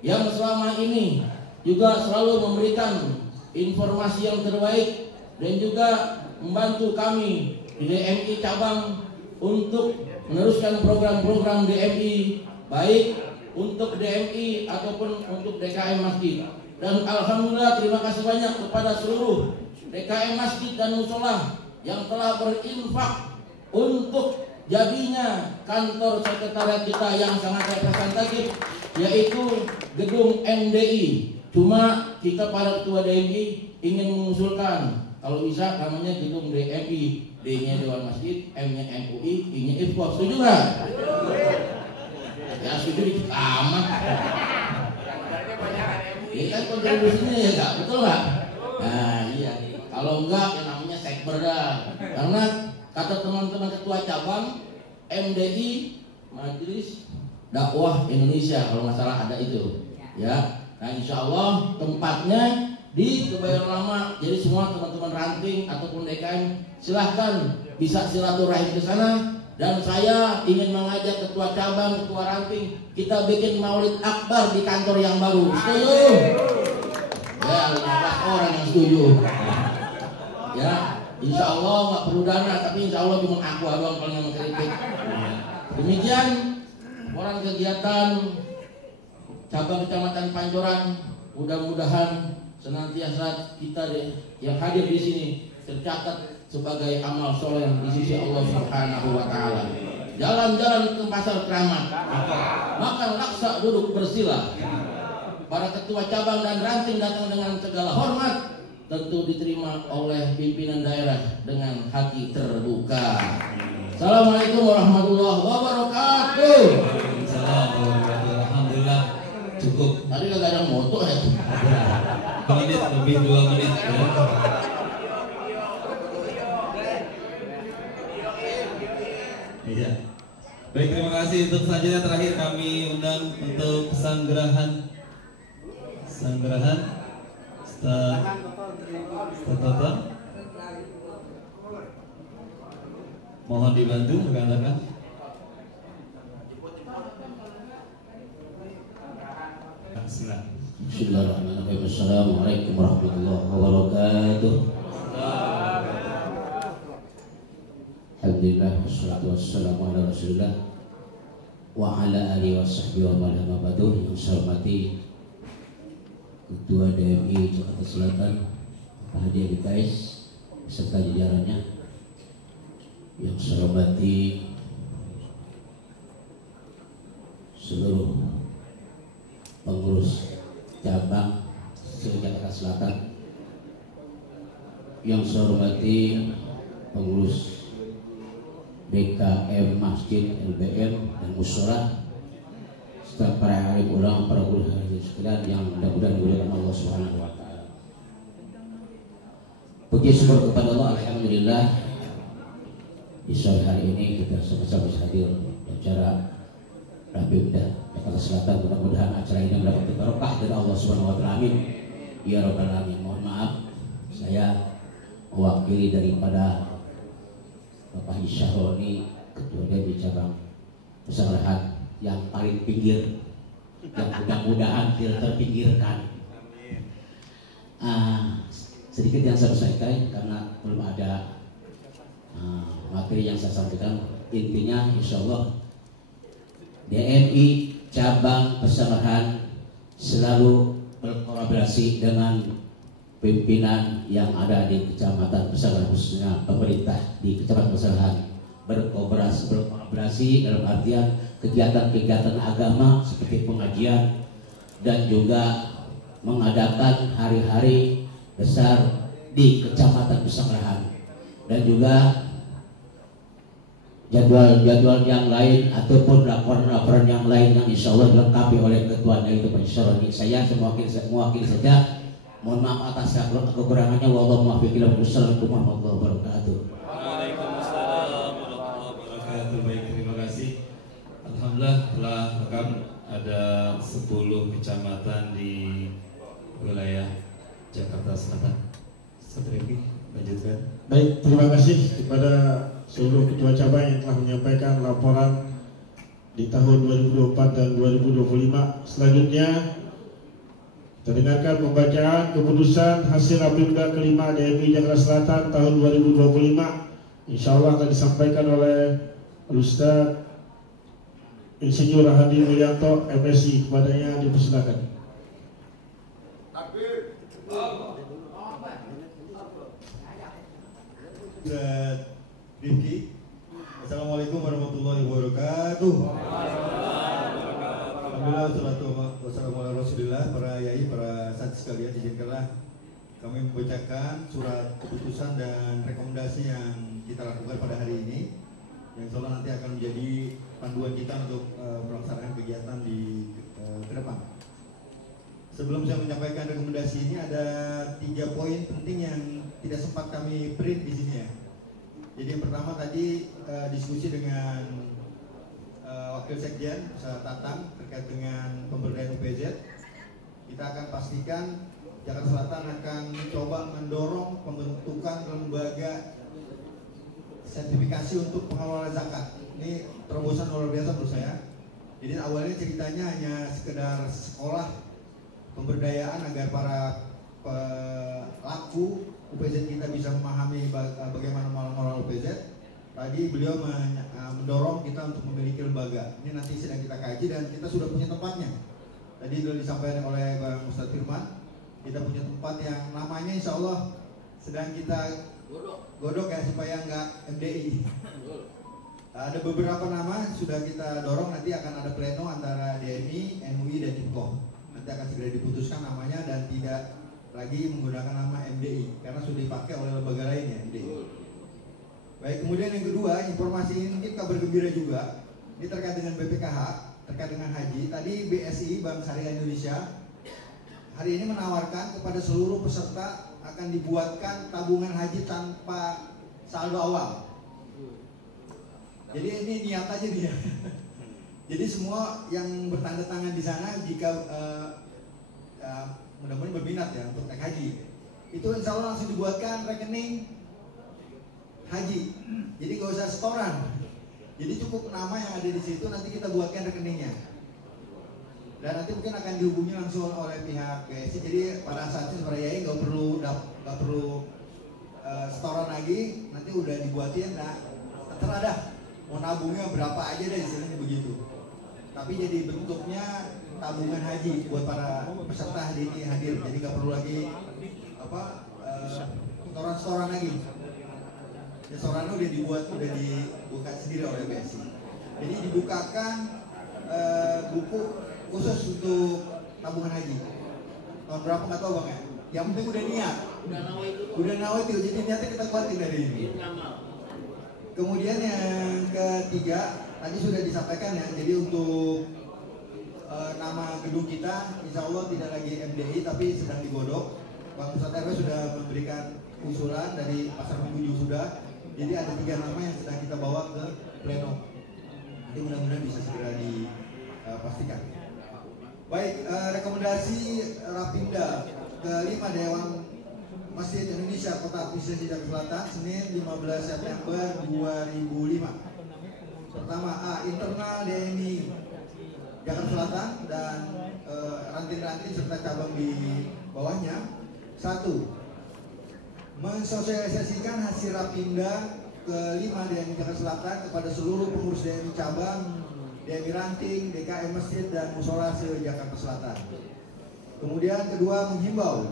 yang selama ini juga selalu memberikan informasi yang terbaik dan juga membantu kami di DMI cabang untuk meneruskan program-program DMI baik untuk DMI ataupun untuk DKM Masjid. Dan alhamdulillah terima kasih banyak kepada seluruh DKM Masjid dan Musola yang telah berinfak untuk jadinya kantor sekretariat kita yang sangat representatif, yaitu gedung MDI. Cuma kita para ketua DMI ingin mengusulkan kalau bisa namanya gedung DMI, D-nya Dewan Masjid, M-nya MUI, I-nya IFKO. Setuju nggak? Ya setuju dikit amat. Ini kan kontribusinya ya nggak, betul nggak? Nah iya. Kalau enggak yang namanya sekber dah. Karena kata teman-teman ketua cabang MDI, Majelis Dakwah Indonesia, kalau nggak salah ada itu. Ya. Nah insya Allah tempatnya di Kebayoran Lama. Jadi semua teman-teman ranting ataupun DKM silahkan bisa silaturahim ke sana. Dan saya ingin mengajak ketua cabang, ketua ranting, kita bikin maulid akbar di kantor yang baru. Setuju? Ya 15 orang yang setuju. Ya insya Allah nggak perlu dana, tapi insya Allah cuma aku doang kalau yang mengkritik. Demikian orang kegiatan cabang kecamatan Pancoran, mudah-mudahan senantiasa kita yang hadir di sini tercatat sebagai amal soleh di sisi Allah Subhanahu wa Ta'ala. Jalan-jalan ke pasar Keramat, makan laksa, duduk bersila. Para ketua cabang dan ranting datang dengan segala hormat, tentu diterima oleh pimpinan daerah dengan hati terbuka. Assalamualaikum warahmatullahi wabarakatuh. Alhamdulillah cukup. Tadi nggak ada moto ya. 2 menit lebih 2 menit. Iya. Baik, terima kasih. Untuk selanjutnya terakhir kami undang untuk sanggerahan Toto. Mohon dibantu rekan-rekan. Bismillahirrahmanirrahim. Assalamualaikum warahmatullahi wabarakatuh. Alhamdulillah wassalatu wassalamu ala Rasulillah wa ala alihi wasahbihi wa man ba'du. Yang saya hormati Ketua DMI Jakarta Selatan Pak Hadi Adikais beserta jajarannya. Yang saya hormati seluruh pengurus cabang se-Jakarta Selatan. Yang saya hormati pengurus DKM Masjid, LBM dan Musyawarah, serta para alim ulama, para guru hadis sekalian yang mudah-mudahan dimuliakan Allah Subhanahu wa Ta'ala. Puji syukur kepada Allah, alhamdulillah di sore hari ini kita sama-sama hadir di acara Rapimda Jakarta Selatan. Mudah-mudahan acara ini mendapat barokah dari Allah Subhanahu wa Ta'ala. Amin ya rabbal alamin. Mohon maaf saya mewakili daripada Bapak Isyahroni, Ketua DMI cabang Pesanggerahan yang paling pinggir, yang mudah-mudahan tidak terpinggirkan. Sedikit yang saya sampaikan karena belum ada materi yang saya sampaikan. Intinya insya Allah DMI cabang Pesanggerahan selalu berkolaborasi dengan pimpinan yang ada di Kecamatan Pesanggerahan, khususnya pemerintah di Kecamatan Pesanggerahan, berkolaborasi dalam artian kegiatan-kegiatan agama seperti pengajian dan juga mengadakan hari-hari besar di Kecamatan Pesanggerahan, dan juga jadwal-jadwal yang lain ataupun laporan-laporan yang lain yang insya Allah dilengkapi oleh ketuanya itu Pak Isyahroni. Saya mewakili saja. Mohon maaf atas kekurangannya. Wallahu muwaffiq. Wassalamualaikum warahmatullahi wabarakatuh. Waalaikumsalam warahmatullahi wabarakatuh. Baik, terima kasih. Alhamdulillah telah rekam ada 10 kecamatan di wilayah Jakarta Selatan. Strategi lanjutkan. Baik, terima kasih kepada seluruh ketua cabang yang telah menyampaikan laporan di tahun 2024 dan 2025. Selanjutnya kita dengarkan pembacaan keputusan hasil Rapimda kelima DMI Jakarta Selatan tahun 2025. Insya Allah akan disampaikan oleh Ustaz Insinyur Hadi Mulyanto MSI. Kepadanya dipersilakan. Rifki, Assalamualaikum warahmatullahi wabarakatuh. Alhamdulillah, wassalamu ala rasulillah. Para yai, para saksi sekalian, izinkanlah kami membacakan surat keputusan dan rekomendasi yang kita lakukan pada hari ini, yang insya Allah nanti akan menjadi panduan kita untuk melaksanakan kegiatan di ke depan. Sebelum saya menyampaikan rekomendasi ini, ada 3 poin penting yang tidak sempat kami print di sini ya. Jadi yang pertama tadi diskusi dengan Wakil Sekjen Tatang terkait dengan pemberdayaan UPZ. Kita akan pastikan Jakarta Selatan akan mencoba mendorong pembentukan lembaga sertifikasi untuk pengelola zakat. Ini terobosan luar biasa menurut saya. Jadi awalnya ceritanya hanya sekedar sekolah pemberdayaan agar para pelaku UPZ kita bisa memahami bagaimana mengelola UPZ. Tadi beliau mendorong kita untuk memiliki lembaga. Ini nanti sedang kita kaji dan kita sudah punya tempatnya. Tadi sudah disampaikan oleh Bang Ustadz Firman, kita punya tempat yang namanya insya Allah sedang kita godok ya supaya nggak MDI. Ada beberapa nama sudah kita dorong, nanti akan ada pleno antara DMI, MUI dan IPKOM. Nanti akan segera diputuskan namanya dan tidak lagi menggunakan nama MDI karena sudah dipakai oleh lembaga lain ya MDI. Baik, kemudian yang kedua, informasi ini mungkin kabar gembira juga. Ini terkait dengan BPKH, terkait dengan haji. Tadi BSI, Bank Syariah Indonesia, hari ini menawarkan kepada seluruh peserta akan dibuatkan tabungan haji tanpa saldo awal. Jadi ini niat aja dia. Jadi semua yang bertanda tangan di sana jika mudah-mudahan berminat ya untuk naik haji, itu insya Allah langsung dibuatkan rekening haji. Jadi gak usah setoran. Jadi cukup nama yang ada di situ, nanti kita buatkan rekeningnya. Dan nanti mungkin akan dihubungi langsung oleh pihak BSI. Jadi pada saatnya para yai nggak perlu setoran lagi, nanti udah dibuatin. Nah, terada mau nabungnya berapa aja deh istilahnya begitu. Tapi jadi bentuknya tabungan haji buat para peserta hadir. Jadi nggak perlu lagi setoran lagi. Ya, setoran udah dibuka sendiri oleh BSI. Jadi dibukakan buku khusus untuk tabungan haji. Tahun berapa nggak tahu bang ya. Yang penting udah niat. Udah nawaitu. Jadi niatnya kita kuatin dari ini. Kemudian yang ketiga tadi sudah disampaikan ya. Jadi untuk nama gedung kita, insya Allah tidak lagi MDI tapi sedang digodok. Bang Ustadz RW sudah memberikan usulan dari Pasar Minggu sudah. Jadi ada 3 nama yang sedang kita bawa ke pleno. Nanti mudah-mudahan bisa segera dipastikan. Baik, rekomendasi Rapimda ke-5 Dewan Masjid Indonesia Kota Administrasi Jakarta Selatan, Senin 15 September 2005. Pertama, internal DMI Jakarta Selatan dan ranting-ranting serta cabang di bawahnya. 1. Mensosialisasikan hasil Rapimda ke-5 DMI Jakarta Selatan kepada seluruh pengurus DMI cabang, DMI ranting, DKM masjid dan musola se-Jakarta Selatan. Kemudian kedua, menghimbau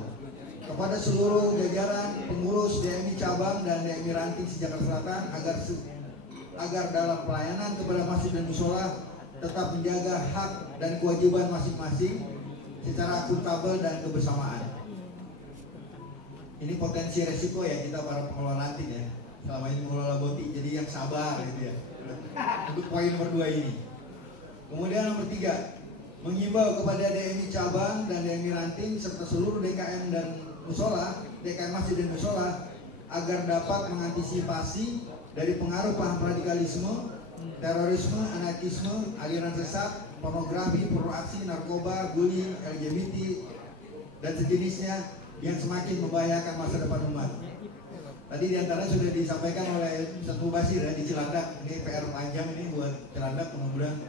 kepada seluruh jajaran pengurus DMI cabang dan DMI ranting se-Jakarta Selatan agar dalam pelayanan kepada masjid dan musola tetap menjaga hak dan kewajiban masing-masing secara akuntabel dan kebersamaan. Ini potensi resiko ya kita para pengelola ranting ya. Selama ini mengelola boti, jadi yang sabar gitu ya. Untuk poin nomor 2 ini. Kemudian nomor 3, menghimbau kepada DMI cabang dan DMI ranting serta seluruh DKM dan musola, DKM masjid dan musola agar dapat mengantisipasi dari pengaruh paham radikalisme, terorisme, anarkisme, aliran sesat, pornografi, pornoaksi, narkoba, bullying, LGBT dan sejenisnya yang semakin membahayakan masa depan umat. Tadi diantara sudah disampaikan oleh Ustadz Mubasir ya di Cilandak. Ini PR panjang ini buat Cilandak, mudah-mudahan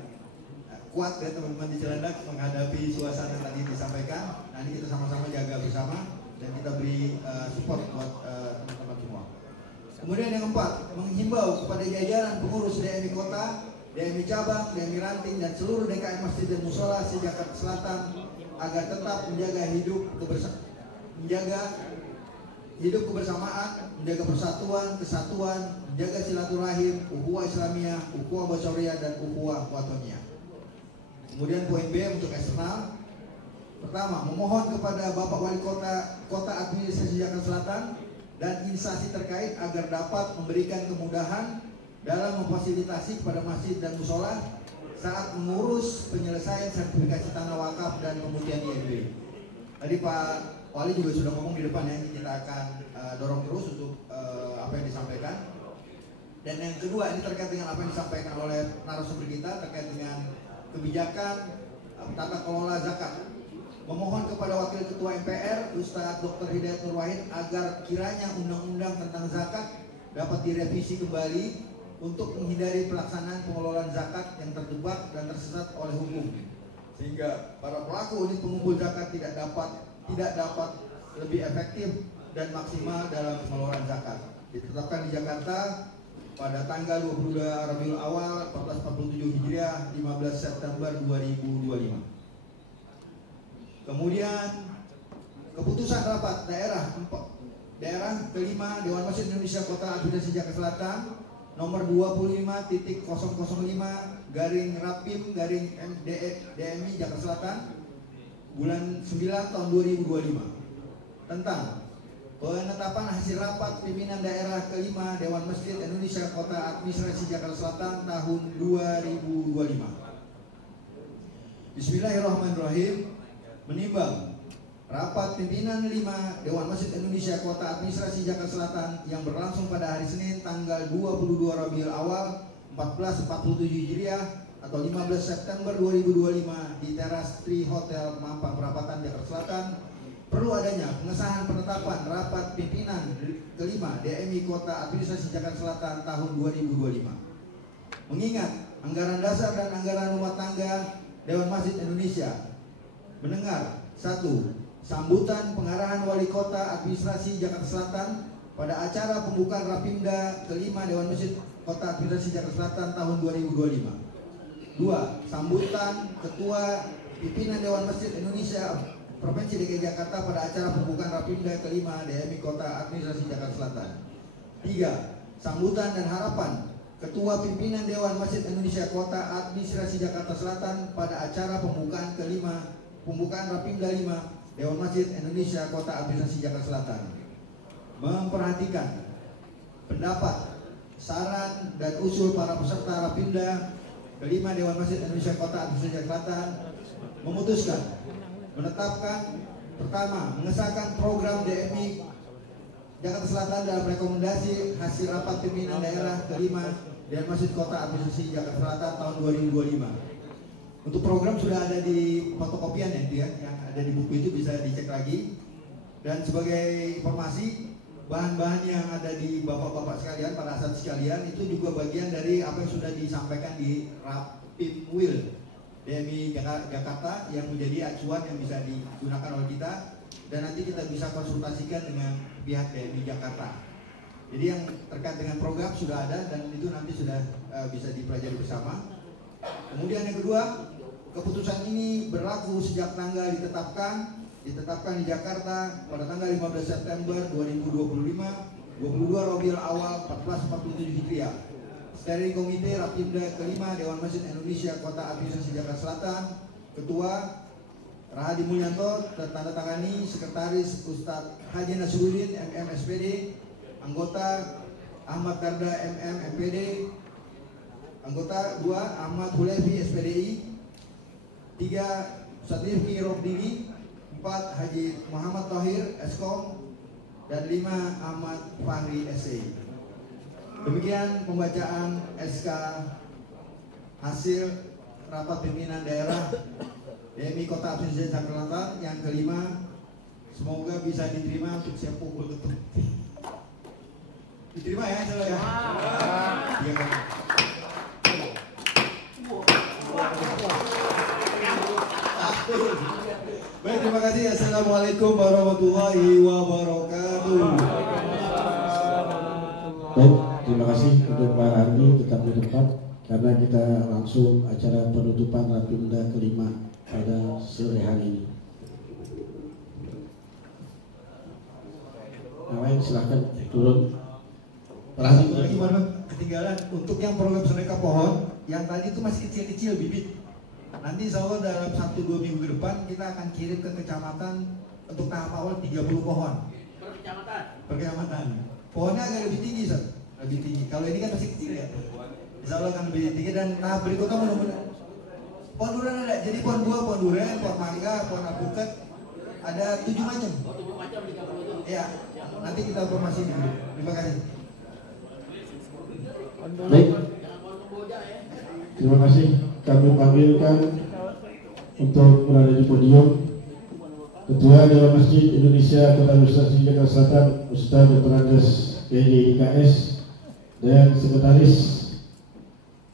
kuat ya teman-teman di Cilandak menghadapi suasana yang tadi disampaikan. Nanti kita sama-sama jaga bersama dan kita beri support buat teman-teman semua. Kemudian yang keempat, menghimbau kepada jajaran pengurus DMI Kota, DMI Cabang, DMI Ranting dan seluruh DKM Masjid dan Musola se-Jakarta Selatan agar tetap menjaga hidup kebersamaan, menjaga persatuan, kesatuan, menjaga silaturahim, ukhuwah Islamiyah, ukhuwah Basyariyah, dan ukhuwah Watoniyah. Kemudian poin B untuk eksternal. Pertama, memohon kepada Bapak Wali Kota Administrasi Jakarta Selatan dan instansi terkait agar dapat memberikan kemudahan dalam memfasilitasi kepada masjid dan musola saat mengurus penyelesaian sertifikasi tanah wakaf dan pemutihan IMB. Tadi Pak Wali juga sudah ngomong di depan ya, kita akan dorong terus untuk apa yang disampaikan. Dan yang kedua, ini terkait dengan apa yang disampaikan oleh narasumber kita terkait dengan kebijakan tata kelola zakat. Memohon kepada Wakil Ketua MPR Ustadz Dr. Hidayat Nur Wahid agar kiranya undang-undang tentang zakat dapat direvisi kembali untuk menghindari pelaksanaan pengelolaan zakat yang terjebak dan tersesat oleh hukum, sehingga para pelaku unit pengumpul zakat tidak dapat lebih efektif dan maksimal dalam pengelolaan zakat. Ditetapkan di Jakarta pada tanggal 22 Rabiul Awal 1447 Hijriah 15 September 2025. Kemudian keputusan rapat daerah kelima Dewan Masjid Indonesia Kota Administrasi Jakarta Selatan nomor 25/Rapim/DMI Jakarta Selatan bulan 9 tahun 2025 tentang penetapan hasil rapat pimpinan daerah kelima Dewan Masjid Indonesia Kota Administrasi Jakarta Selatan tahun 2025. Bismillahirrahmanirrahim. Menimbang rapat pimpinan 5 Dewan Masjid Indonesia Kota Administrasi Jakarta Selatan yang berlangsung pada hari Senin tanggal 22 Rabiul Awal 1447 Hijriah atau 15 September 2025 di teras Tri Hotel Mampang Perapatan Jakarta Selatan perlu adanya pengesahan penetapan rapat pimpinan kelima DMI Kota Administrasi Jakarta Selatan tahun 2025. Mengingat anggaran dasar dan anggaran rumah tangga Dewan Masjid Indonesia mendengar 1. Sambutan pengarahan Wali Kota Administrasi Jakarta Selatan pada acara pembukaan Rapimda kelima Dewan Masjid Kota Administrasi Jakarta Selatan tahun 2025. 2. Sambutan Ketua Pimpinan Dewan Masjid Indonesia Provinsi DKI Jakarta pada acara pembukaan Rapimda kelima DMI Kota Administrasi Jakarta Selatan. 3. Sambutan dan harapan Ketua Pimpinan Dewan Masjid Indonesia Kota Administrasi Jakarta Selatan pada acara pembukaan Rapimda 5 Dewan Masjid Indonesia Kota Administrasi Jakarta Selatan. Memperhatikan pendapat, saran, dan usul para peserta Rapimda kelima Dewan Masjid Indonesia Kota Administrasi Jakarta Selatan memutuskan menetapkan pertama, mengesahkan program DMI Jakarta Selatan dalam rekomendasi hasil rapat pimpinan daerah kelima Dewan Masjid Kota Administrasi Jakarta Selatan tahun 2025. Untuk program sudah ada di fotokopian ya, dia yang ada di buku itu bisa dicek lagi. Dan sebagai informasi, bahan-bahan yang ada di bapak-bapak sekalian, para asat sekalian, itu juga bagian dari apa yang sudah disampaikan di Rapimwil DMI Jakarta yang menjadi acuan yang bisa digunakan oleh kita, dan nanti kita bisa konsultasikan dengan pihak DMI Jakarta. Jadi yang terkait dengan program sudah ada dan itu nanti sudah bisa dipelajari bersama. Kemudian yang kedua, keputusan ini berlaku sejak tanggal ditetapkan di Jakarta pada tanggal 15 September 2025, 22 Rabiul Awal 1447 Hijriah. Steering Komite Rapimda kelima Dewan Masjid Indonesia Kota Administrasi Jakarta Selatan, Ketua Rahadi Mulyanto, tertandatangani Sekretaris Ustadz Haji Nasruddin MM SPD, anggota Ahmad Darda MM MPD, anggota 2 Ahmad Hulevi SPDI, 3 Ustadz Rifki Robdini, 4 Haji Muhammad Thohir Eskom, dan 5 Ahmad Fahri SE. Demikian pembacaan SK hasil rapat pimpinan daerah DMI Kota Administrasi Jakarta Selatan yang kelima. Semoga bisa diterima untuk siap pukul ketum. Diterima ya, saudara ya. Iya kan. Baik, terima kasih. Assalamualaikum warahmatullahi wabarakatuh. Baik, terima kasih untuk Pak Randi tetap di tempat karena kita langsung acara penutupan Rapimda kelima pada sore hari ini. Yang lain silahkan turun. Pak Randi, untuk yang program sedekah pohon, yang tadi itu masih kecil-kecil bibit. Nanti insya Allah dalam 1-2 minggu ke depan kita akan kirim ke kecamatan untuk tahap awal 30 pohon. Per kecamatan. Pohonnya agak lebih tinggi, Sir. Lebih tinggi. Kalau ini kan masih kecil ya. Insya Allah akan lebih tinggi dan tahap berikutnya mudah-mudahan. Pohon durian ada. Jadi pohon buah, pohon durian, pohon mangga, pohon alpukat ada 7 macam. Ya. Nanti kita informasi dulu. Terima kasih. Baik. Terima kasih. Kami panggilkan untuk berada di podium Ketua Dewan Masjid Indonesia Kota Administrasi Jakarta Selatan Ustaz Dr. Andes DKS dan Sekretaris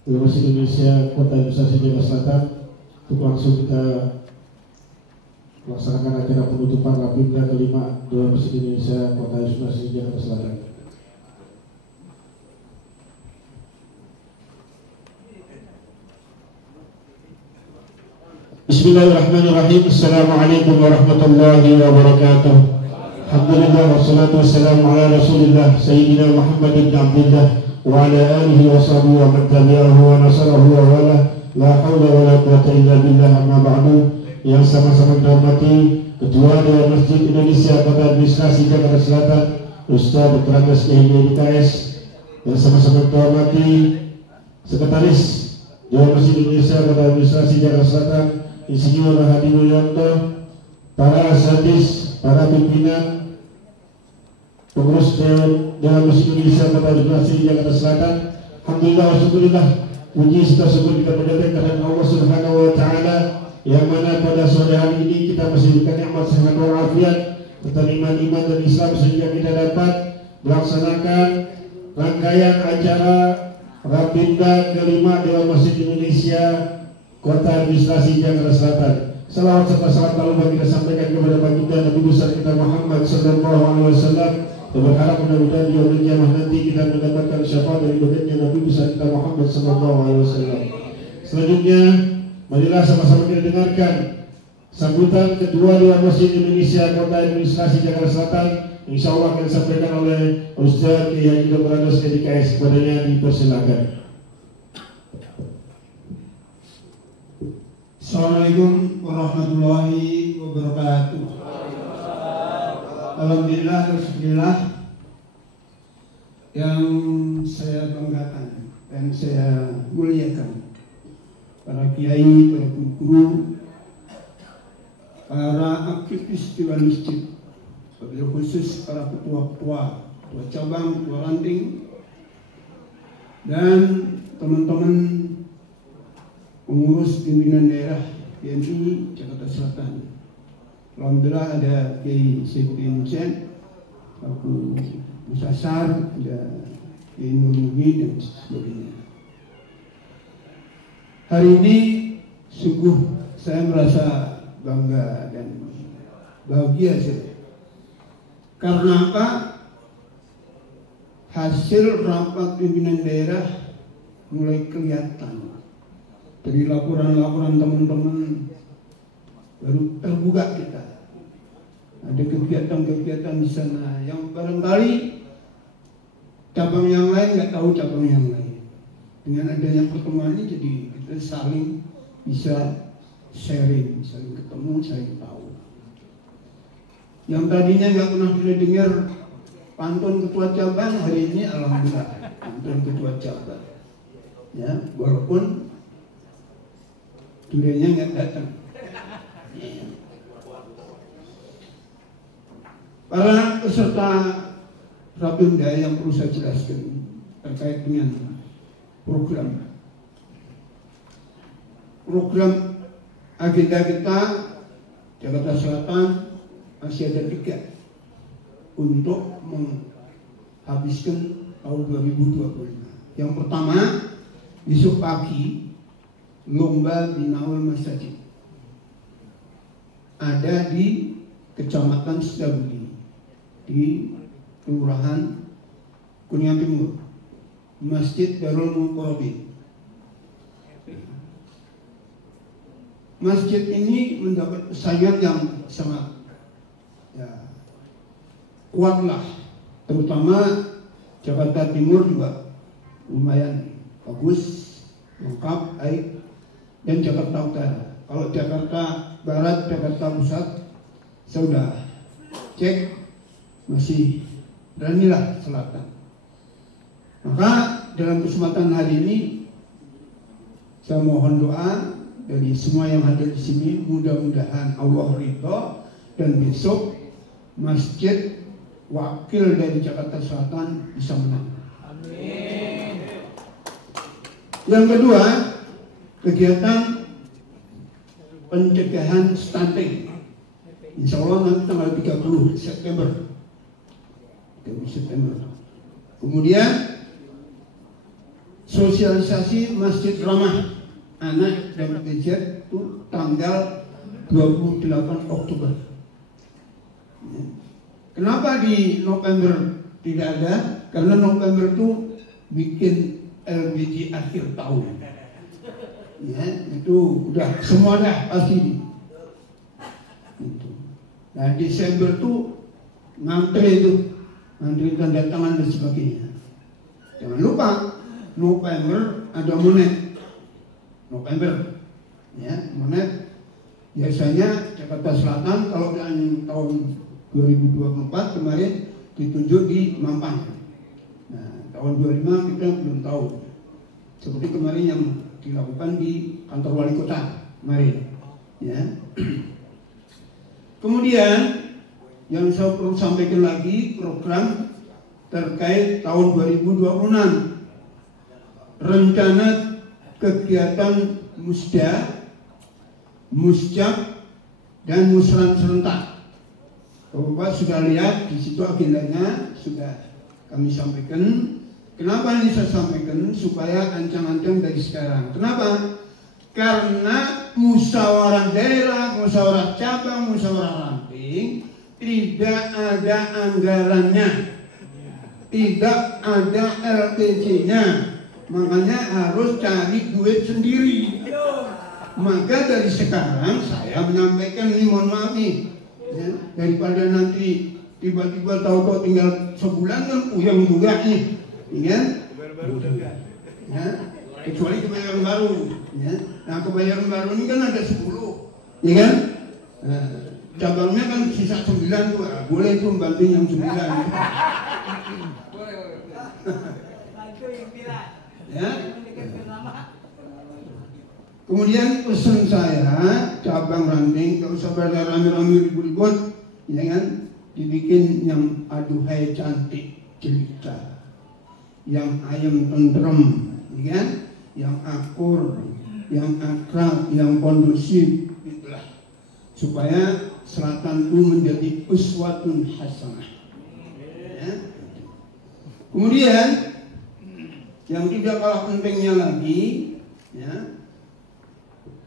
Dewan Masjid Indonesia Kota Administrasi Jakarta Selatan untuk langsung kita melaksanakan acara penutupan Rapimda kelima Dewan Masjid Indonesia Kota Administrasi Jakarta Selatan. Bismillahirrahmanirrahim. Assalamualaikum warahmatullahi wabarakatuh. Alhamdulillah wassalatu wassalamu ala Rasulillah Sayyidina Muhammad ibn Abdullah wa ala alihi wa sahbihi wa man tabi'ahu wa nasarahu wa wala. La haula wa la quwwata illa billah, amma ba'du. Yang sama-sama dihormati Ketua Dewan Masjid Indonesia Kota Administrasi Jakarta Selatan Ustaz Dr. Andes DKS, yang sama-sama dihormati Sekretaris Dewan Masjid Indonesia Kota Administrasi Jakarta Selatan Insinyur Hadi Mulyanto, para asatidz, para pimpinan, pengurus Dewan Masjid Indonesia Kota Administrasi Jakarta Selatan. Alhamdulillah wa syukurillah, puji serta syukur kita panjatkan kepada Allah Subhanahu wa Ta'ala, yang mana pada sore hari ini kita masih diberikan nikmat sehat walafiat serta iman dan Islam sehingga kita dapat melaksanakan rangkaian acara Rapimda kelima Dewan Masjid Indonesia Kota Administrasi Jakarta Selatan. Salawat serta salam lalu kita sampaikan kepada baginda Nabi besar kita Muhammad Sallallahu Alaihi Wasallam. Dan berharap mudah-mudahan di yaumul qiyamah nanti kita mendapatkan syafaat dari baginda Nabi besar kita Muhammad Sallallahu Alaihi Wasallam. Selanjutnya, marilah sama-sama kita dengarkan sambutan Ketua Dewan Masjid Indonesia Kota Administrasi Jakarta Selatan. Insya Allah akan disampaikan oleh Ustaz Kiai Dr. Andes DKS. Kepadanya dipersilakan. Assalamualaikum warahmatullahi wabarakatuh. Alhamdulillah, alhamdulillah, yang saya banggakan dan saya muliakan para kiai, para guru, para aktivis Dewan Masjid, wabil khusus para ketua-ketua, ketua cabang, ketua ranting, dan teman-teman pengurus pimpinan daerah PMI Jakarta Selatan. Alhamdulillah ada Kiai Saifuddin Hussein, Aku Musasar, ada Kiai Nur Mugi dan sebagainya. Hari ini sungguh saya merasa bangga dan bahagia saya. Karena apa? Hasil rapat pimpinan daerah mulai kelihatan. Dari laporan-laporan teman-teman baru terbuka kita. Ada kegiatan-kegiatan di sana yang barangkali cabang yang lain nggak tahu cabang yang lain. Dengan adanya pertemuan ini jadi kita saling bisa sharing, saling ketemu, saling tahu. Yang tadinya nggak pernah kita dengar pantun ketua cabang, hari ini alhamdulillah pantun ketua cabang. Ya, walaupun duriannya nggak datang. Para peserta Rapimda yang perlu saya jelaskan terkait dengan program agenda kita Jakarta Selatan masih ada 3 untuk menghabiskan tahun 2025. Yang pertama, besok pagi lomba binaul masjid ada di Kecamatan Setiabudi di Kelurahan Kuningan Timur, Masjid Darul Muqarrabin. Masjid ini mendapat persaingan yang sangat kuatlah, terutama Jakarta Timur juga lumayan bagus, lengkap, baik. Dan Jakarta Utara. Kalau Jakarta Barat, Jakarta Pusat, saya sudah cek masih beranilah selatan. Maka dalam kesempatan hari ini saya mohon doa dari semua yang hadir di sini, mudah-mudahan Allah ridho dan besok masjid wakil dari Jakarta Selatan bisa menang. Amin. Yang kedua, kegiatan pencegahan stunting. Insya Allah nanti tanggal 30 September. Kemudian sosialisasi masjid ramah anak dan PJ itu tanggal 28 Oktober. Kenapa di November tidak ada? Karena November itu bikin LBG akhir tahun. Ya, itu udah semua dah pasti. Nah, Desember tuh ngantri tanda tangan dan sebagainya. Jangan lupa November ada Monet. November, ya Monet biasanya Jakarta Selatan kalau tahun 2024 kemarin ditunjuk di Mampang. Nah, tahun 25 kita belum tahu. Seperti kemarin yang dilakukan di kantor wali kota kemarin, ya. Kemudian yang saya perlu sampaikan lagi program terkait tahun 2026 rencana kegiatan musda, musjab dan musran serentak. Bapak sudah lihat di situ agendanya sudah kami sampaikan. Kenapa ini saya sampaikan? Supaya ancang-ancang dari sekarang. Kenapa? Karena musyawarah daerah, musyawarah cabang, musyawarah ranting tidak ada anggarannya, tidak ada LPG-nya, makanya harus cari duit sendiri. Maka dari sekarang saya menyampaikan ini, mohon maaf nih, ya, daripada nanti tiba-tiba tahu-tahu tinggal sebulan kan puyeng juga nih. Ya, ya, kecuali kebayaran baru, ya. Nah, kebayaran baru ini kan ada 10, ya kan? Nah, cabangnya kan sisa 9 tuh, boleh tuh banting yang 9. Ya. Kemudian pesan saya, cabang ranting gak usah pada rame-rame ribut-ribut, ya kan? Dibikin yang aduhai cantik jelita, yang ayam tentrem, ya kan? Yang akur, yang akrab, yang kondusif, itulah. Supaya selatan itu menjadi uswatun hasanah. Ya. Kemudian yang tidak kalah pentingnya lagi, ya,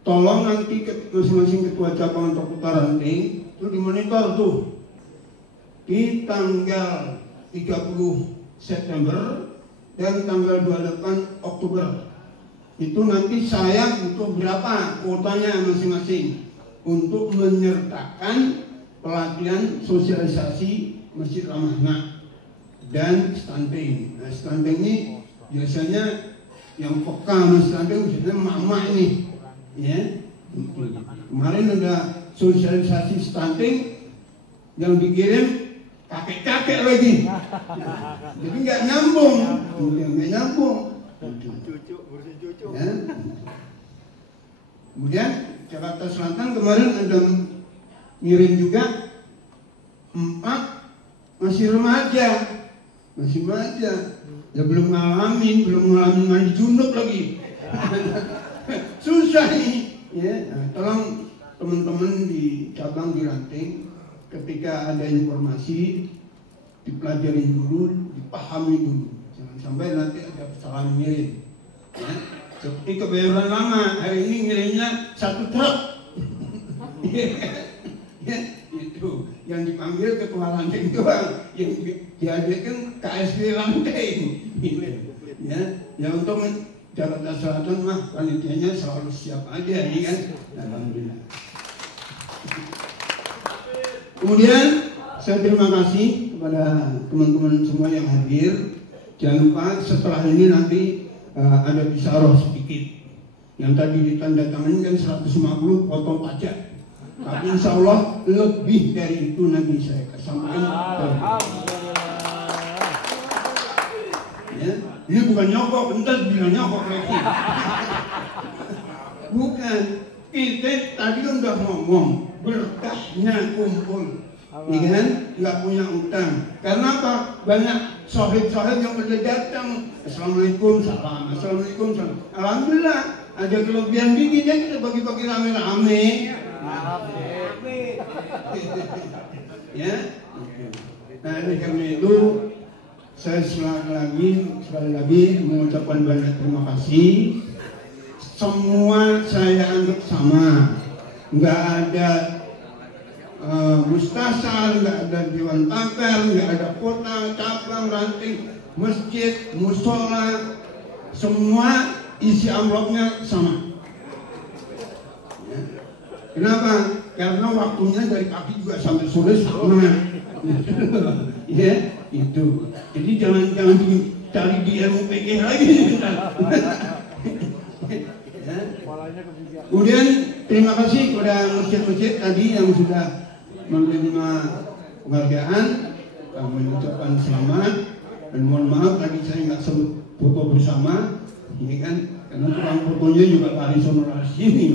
tolong nanti masing-masing ketua cabang atau kota ranting itu dimonitor tuh di tanggal 30 September dan tanggal 28 Oktober. Itu nanti saya butuh berapa kuotanya masing-masing untuk menyertakan pelatihan sosialisasi masjid ramah anak dan stunting. Nah, stunting ini biasanya yang peka sama stunting biasanya mama ini, ya. Kemarin ada sosialisasi stunting yang dikirim kakek-kakek lagi, jadi nggak nyambung. Ya. Kemudian Jakarta Selatan kemarin ada ngirim juga 4 masih remaja, ya belum ngalamin mandi junub lagi. Susah ini, ya. Nah, tolong teman-teman di cabang di ranting, ketika ada informasi dipelajari dulu, dipahami dulu, jangan sampai nanti ada kesalahan ngirim. Ya. Seperti kebayoran lama, hari ini ngirimnya 1 truk. Ya, itu yang dipanggil ketua ranting doang, yang diadakan KSD ranting. Ya, ya untuk Jakarta Selatan mah panitianya selalu siap aja, ini kan. Alhamdulillah. Kemudian saya terima kasih kepada teman-teman semua yang hadir. Jangan lupa setelah ini nanti ada bisaroh sedikit. Yang tadi ditandatangani kan 150 potong pajak. Tapi insya Allah lebih dari itu nanti saya sampaikan. Ya, ini bukan nyokok, bentar bilang nyokok lagi. Bukan, kita tadi kan udah ngomong berkahnya kumpul, ya kan? Nggak punya utang. Karena apa? Banyak sohib-sohib yang pada datang. Assalamualaikum, salam. Assalamualaikum, salam. Alhamdulillah, ada kelebihan dikit ya kita bagi-bagi rame-rame. Ya. Nah, ini karena itu saya sekali lagi mengucapkan banyak terima kasih. Semua saya anggap sama, nggak ada mustasar, nggak ada dewan pakar, nggak ada kota, cabang, ranting, masjid, musola, semua isi amplopnya sama. Ya. Kenapa? Karena waktunya dari pagi juga sampai sore sama. Ya, itu. Jadi jangan cari di RUPK lagi. Kemudian terima kasih kepada masjid-masjid tadi yang sudah menerima penghargaan. Kami mengucapkan selamat dan mohon maaf tadi saya nggak sebut foto bersama, ini kan karena tukang fotonya juga lari sono sini.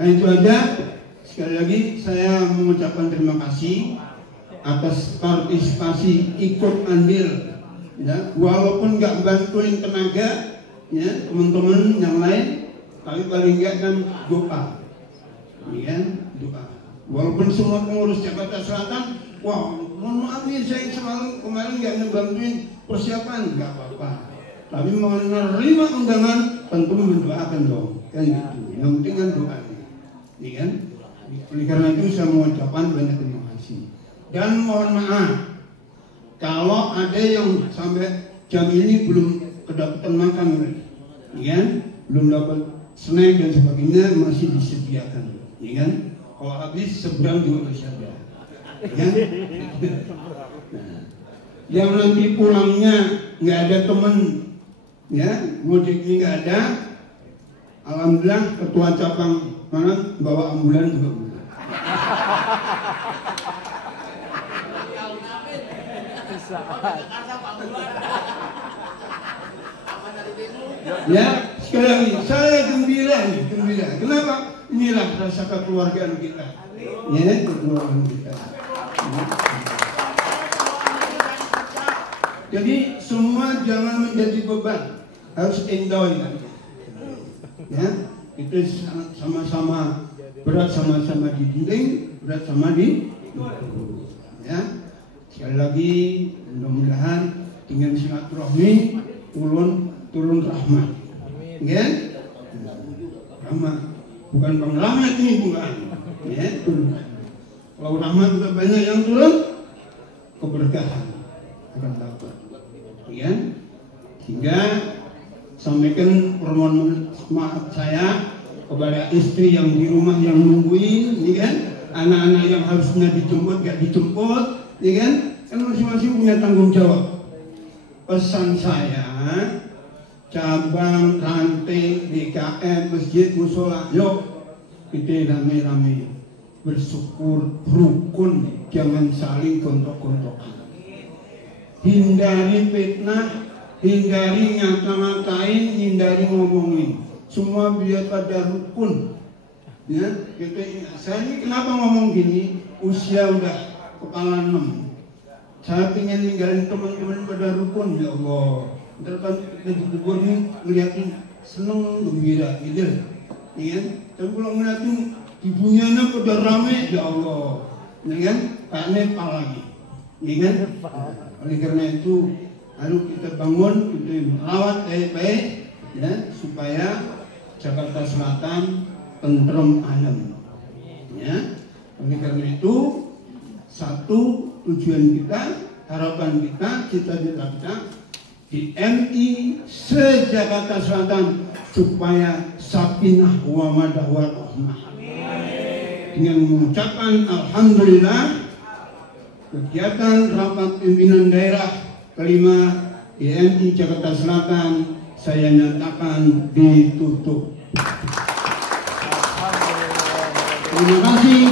Nah itu aja. Sekali lagi saya mengucapkan terima kasih atas partisipasi ikut andil, ya, walaupun nggak bantuin tenaga, ya, teman-teman yang lain, tapi paling nggak kan doa, ya, doa. Walaupun semua pengurus Jakarta Selatan, wah, mohon maaf nih saya kemarin nggak ngebantuin persiapan, nggak apa-apa. Tapi menerima undangan tentu mendoakan dong, kan gitu. Yang penting kan doa, ya kan. Oleh karena itu saya mengucapkan banyak terima kasih. Dan mohon maaf kalau ada yang sampai jam ini belum kedapatan makan, ya kan? Belum dapat snack dan sebagainya masih disediakan, ya kan? Kalau habis seberang juga masih ada, ya? Nah, yang nanti pulangnya nggak ada teman, ya, mudiknya nggak ada, alhamdulillah ketua cabang mana bawa ambulan juga. Ya, sekali lagi saya gembira. Kenapa? Inilah rasa kekeluargaan kita. Ya, kekeluargaan kita. Jadi semua jangan menjadi beban, harus enjoy. Ya, itu sama-sama berat, sama-sama di dinding, berat sama di. Ya. Sekali lagi mudah-mudahan dengan silaturahmi turun rahmat. Ya? Rahmat. Bukan rahmat ini bukan. Ya, turun. Kalau rahmat sudah banyak yang turun, keberkahan akan dapat. Ya? Sehingga sampaikan permohonan maaf saya kepada istri yang di rumah yang nungguin, ya kan? Anak-anak yang harusnya dijemput gak dijemput. Ya kan? Kan masing-masing punya tanggung jawab. Pesan saya, cabang, ranting, DKM, masjid, musola, yuk kita rame-rame bersyukur, rukun, jangan saling gontok-gontokan. Hindari fitnah, hindari ngata-ngatain, hindari ngomongin. Semua biar pada rukun. Ya, saya ini kenapa ngomong gini? Usia udah kepala 6. Saya ingin ninggalin teman-teman pada rukun, ya Allah. Ntar kan kita di kubur nih ngeliatin seneng, gembira, gitu. Ya kan? Tapi kalau ngeliatin ibunya pada rame, ya Allah. Ya kan? Kayaknya apalagi. Ya kan? Oleh karena itu harus kita bangun, kita merawat baik-baik, ya, supaya Jakarta Selatan tentrem ayam. Ya. Oleh karena itu satu tujuan kita, harapan kita, cita-cita kita di MI se-Jakarta Selatan supaya sakinah wa mawaddah warahmah. Dengan mengucapkan alhamdulillah kegiatan rapat pimpinan daerah kelima DMI Jakarta Selatan saya nyatakan ditutup. Terima kasih.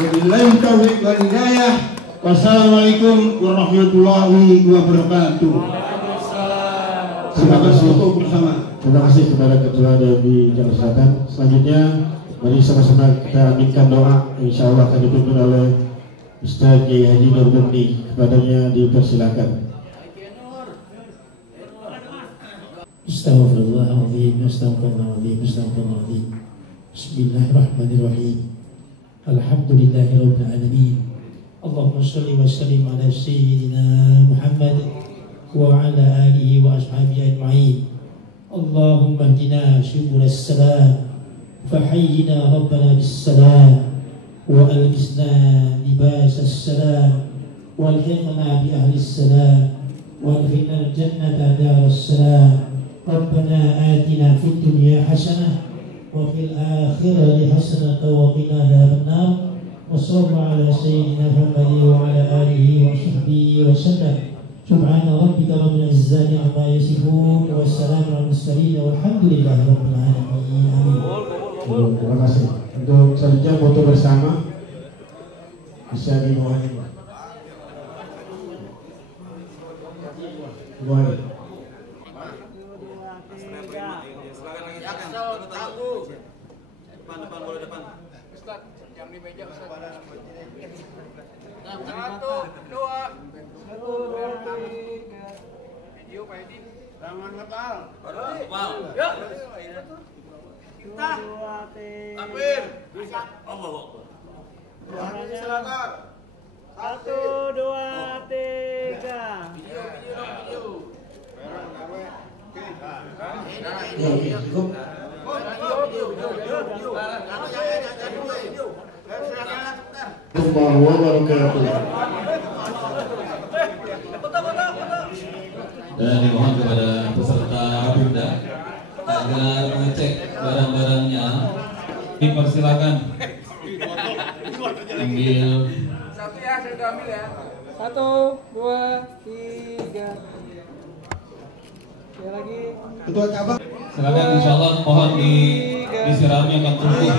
Wabillahi taufiq wal hidayah. Wassalamualaikum warahmatullahi wabarakatuh. Terima kasih. Bersama. Terima kasih kepada Ketua DMI Jakarta Selatan. Selanjutnya mari sama-sama kita aminkan doa. Insya Allah akan dipimpin oleh Ustaz Kiai Haji Nur Mukni. Kepadanya dipersilakan. Astaghfirullahaladzim, astaghfirullahaladzim, astaghfirullahaladzim. Bismillahirrahmanirrahim. Alhamdulillahirabbil alamin. Allahumma shalli wa sallim ala sayyidina Muhammad wa ala alihi wa ashabihi ajma'in. Allahumma hdina subul as-salam fahayyina rabbana bis-salam wa albisna libas as-salam walhiqna bi ahli as-salam walghina al-jannata dar as-salam. Rabbana atina fid dunya hasanah wa fil akhirati hasanah wa qina adzabannar. Wa sallallahu ala sayyidina Muhammad wa ala alihi wa sahbihi wa sallam. Subhana rabbika rabbil izzati amma yasifun wa salamun alal mursalin walhamdulillahi rabbil alamin. Amin. Terima kasih. Untuk selanjutnya foto bersama bisa di bawah ini. Bawah. Depan boleh depan. Ustaz, yang di meja Ustaz. 1, 2, 3. Video Pak Edi. Tangan ngetal. Kepal. Yuk. Kita. Takbir. Bisa. Allah Akbar. Silakan. 1, 2, 3. Video. Dan dimohon kepada peserta Rapimda agar mengecek barang-barangnya. Dipersilakan ambil. Satu ya, saya ambil ya. 1, 2, 3. Sekali lagi. Ketua cabang. Silakan, insya Allah mohon disirami akan tumbuh.